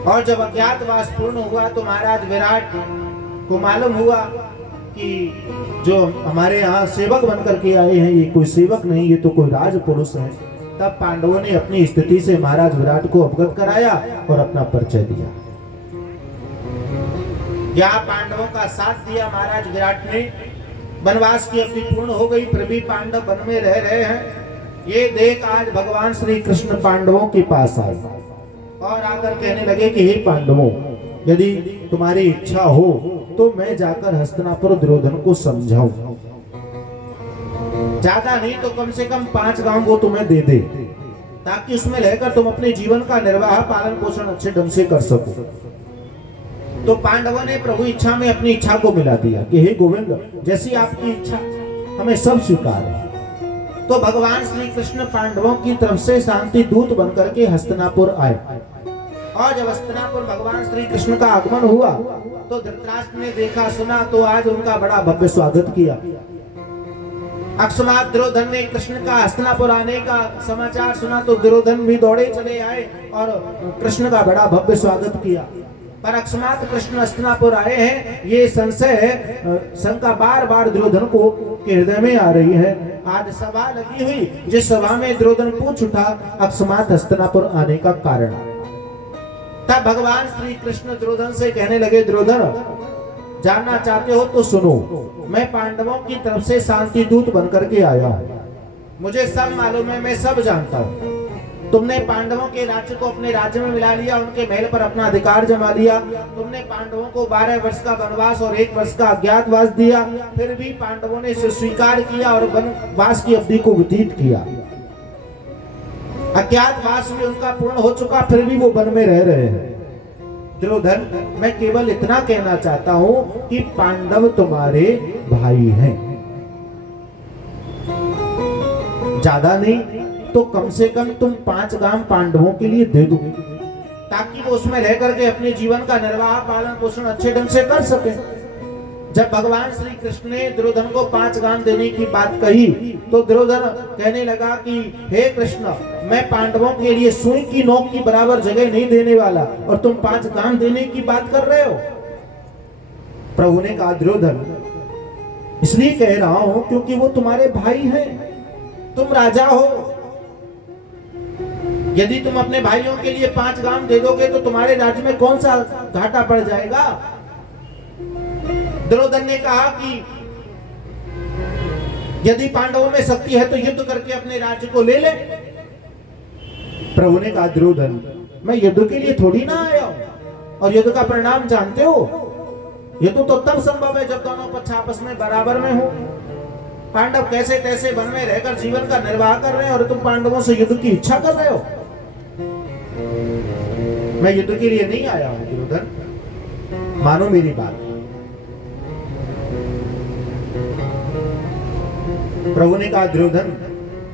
और जब अज्ञातवास पूर्ण हुआ तो महाराज विराट को मालूम हुआ कि जो हमारे यहाँ सेवक बनकर के आए हैं ये कोई सेवक नहीं, ये तो कोई राजपुरुष है। तब पांडवों ने अपनी स्थिति से महाराज विराट को अवगत कराया और अपना परिचय दिया। यहाँ पांडवों का साथ दिया महाराज विराट ने। वनवास की अवधि पूर्ण हो गई, फिर भी पांडव वन में रह रहे हैं। ये देख आज भगवान श्री कृष्ण पांडवों के पास आए और आकर कहने लगे कि हे पांडवों, यदि तुम्हारी इच्छा हो तो मैं जाकर हस्तिनापुर दुर्योधन को समझाऊं। ज्यादा नहीं तो कम से कम 5 गांव वो तुम्हें दे दे, ताकि उसमें रहकर तुम अपने जीवन का निर्वाह पालन पोषण अच्छे ढंग से कर सको। तो पांडवों ने प्रभु इच्छा में अपनी इच्छा को मिला दिया कि हे गोविंद, जैसी आपकी इच्छा, हमें सब स्वीकार है। तो भगवान श्री कृष्ण पांडवों की तरफ से शांति दूत बनकर के हस्तिनापुर आए। और जब हस्तिनापुर भगवान श्री कृष्ण का आगमन हुआ तो धृतराष्ट्र ने देखा सुना तो आज उनका बड़ा भव्य स्वागत किया। अकस्मात दुर्योधन ने कृष्ण का हस्तिनापुर आने का समाचार सुना तो दुर्योधन भी दौड़े चले आए और कृष्ण का बड़ा भव्य स्वागत किया। पर अकस्मात कृष्ण हस्तिनापुर आए हैं, ये शंका बार बार दुर्योधन को हृदय में आ रही है। आज सभा लगी हुई, जिस सभा में दुर्योधन पूछ उठा अकस्मात हस्तिनापुर आने का कारण। तब भगवान श्री कृष्ण दुर्योधन से कहने लगे, दुर्योधन जानना चाहते हो तो सुनो, मैं पांडवों की तरफ से शांति दूत बनकर के आया हूँ। मुझे सब मालूम है, मैं सब जानता हूँ। तुमने पांडवों के राज्य को अपने राज्य में मिला लिया, उनके महल पर अपना अधिकार जमा लिया। तुमने पांडवों को 12 वर्ष का वनवास और 1 वर्ष का अज्ञातवास दिया, फिर भी पांडवों ने इसे स्वीकार किया और वनवास की अवधि को व्यतीत किया। अज्ञातवास भी उनका पूर्ण हो चुका, फिर भी वो वन में रह रहे हैं। दुर्योधन, मैं केवल इतना कहना चाहता हूं कि पांडव तुम्हारे भाई हैं, ज्यादा नहीं तो कम से कम तुम 5 गांव पांडवों के लिए दे दो, ताकि वो उसमें रह करके अपने जीवन का निर्वाह पालन पोषण अच्छे ढंग से कर सके। जब भगवान श्री कृष्ण ने दुर्योधन को 5 गांव देने की बात कही तो दुर्योधन कहने लगा कि हे कृष्ण, मैं पांडवों के लिए सुई की नोक की बराबर जगह नहीं देने वाला और तुम 5 गांव देने की बात कर रहे हो। प्रभु ने कहा, दुर्योधन इसलिए कह रहा हूं क्योंकि वो तुम्हारे भाई हैं, तुम राजा हो। यदि तुम अपने भाइयों के लिए 5 गांव दे दोगे तो तुम्हारे राज्य में कौन सा घाटा पड़ जाएगा। दुर्योधन ने कहा कि यदि पांडवों में शक्ति है तो युद्ध करके अपने राज्य को ले ले। प्रभु ने कहा दुर्योधन, मैं युद्ध के लिए थोड़ी ना आया हूं, और युद्ध का परिणाम जानते हो, युद्ध तो तब संभव है जब दोनों पक्ष आपस में बराबर में हो। पांडव कैसे तैसे वन में रहकर जीवन का निर्वाह कर रहे हैं और तुम पांडवों से युद्ध की इच्छा कर रहे हो। मैं युद्ध के लिए नहीं आया हूं दुर्योधन, मानो मेरी बात। प्रभु ने कहा दुर्योधन,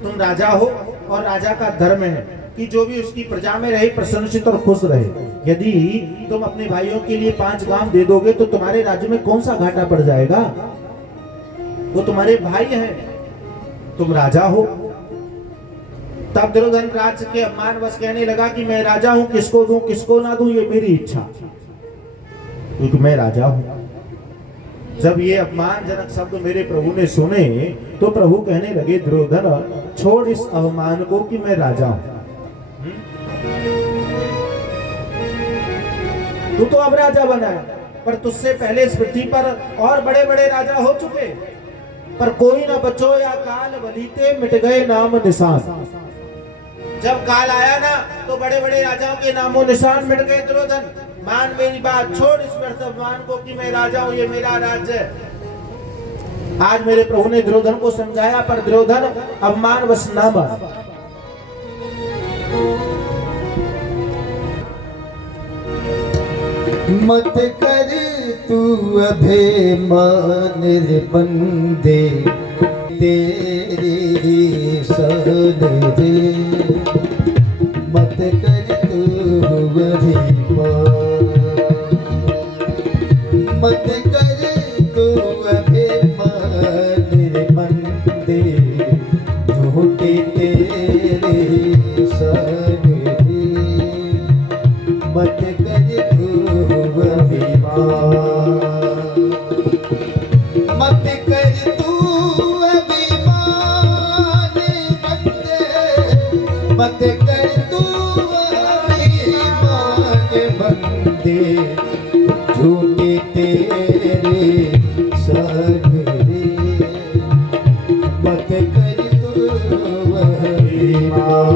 तुम राजा हो और राजा का धर्म है कि जो भी उसकी प्रजा में रहे प्रसन्नचित्त और खुश रहे। यदि तुम अपने भाइयों के लिए 5 गांव दे दोगे तो तुम्हारे राज्य में कौन सा घाटा पड़ जाएगा। वो तुम्हारे भाई हैं, तुम राजा हो। तब दुर्योधन राज्य के अपमानवश कहने लगा कि मैं राजा हूं, किसको दूं किसको ना दूं ये मेरी इच्छा, क्योंकि मैं राजा हूं। जब ये अपमानजनक शब्द मेरे प्रभु ने सुने तो प्रभु कहने लगे दुर्योधन, छोड़ इस अवमान को कि मैं राजा हूं। तू तो अब राजा बना है, पर तुझसे पहले इस पृथ्वी पर और बड़े बड़े राजा हो चुके, पर कोई ना बचो या काल बलीते मिट गए नाम निशान। जब काल आया ना तो बड़े बड़े राजाओं के नामों निशान मिट गए। दुर्योधन मान मेरी बात, छोड़ इस व्यर्थ अपमान को कि मैं राजा हूं, ये मेरा राज्य है। आज मेरे प्रभु ने दुर्योधन को समझाया, पर दुर्योधन अपमान बस ना मान। मत कर तू अभिमान रे बंदे, तेरी सन रे। मत कर तू अभिमान, मत कर तू अभिमान रे बंदे, झूठे तेरे सन रे। मत कर तू अभिमान, मत कर तू अभिमान बंदे, मत कर तू अभिमान बंदे, झूठे तेरे सन रे। मत कर तू अभिमान।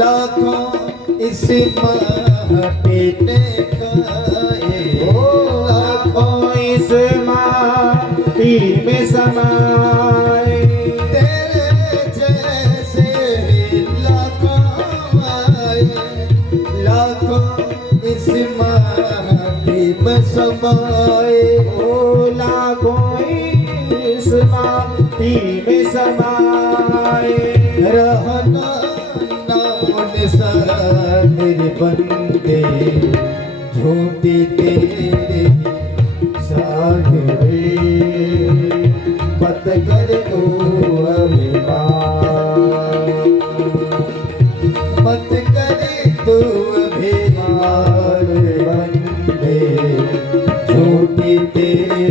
लाखों इस माटी ने खाए, लाखों इस माटी में समाए। तेरे जैसे लाखों आए, लाखों इस माटी में समाए। ओ लाखों इस माटी में समाए। रहना मेरे बंदे, झूठे तेरे साथ रे। मत कर तू अभिमान, मत कर तू अभिमान बंदे, झूठे तेरे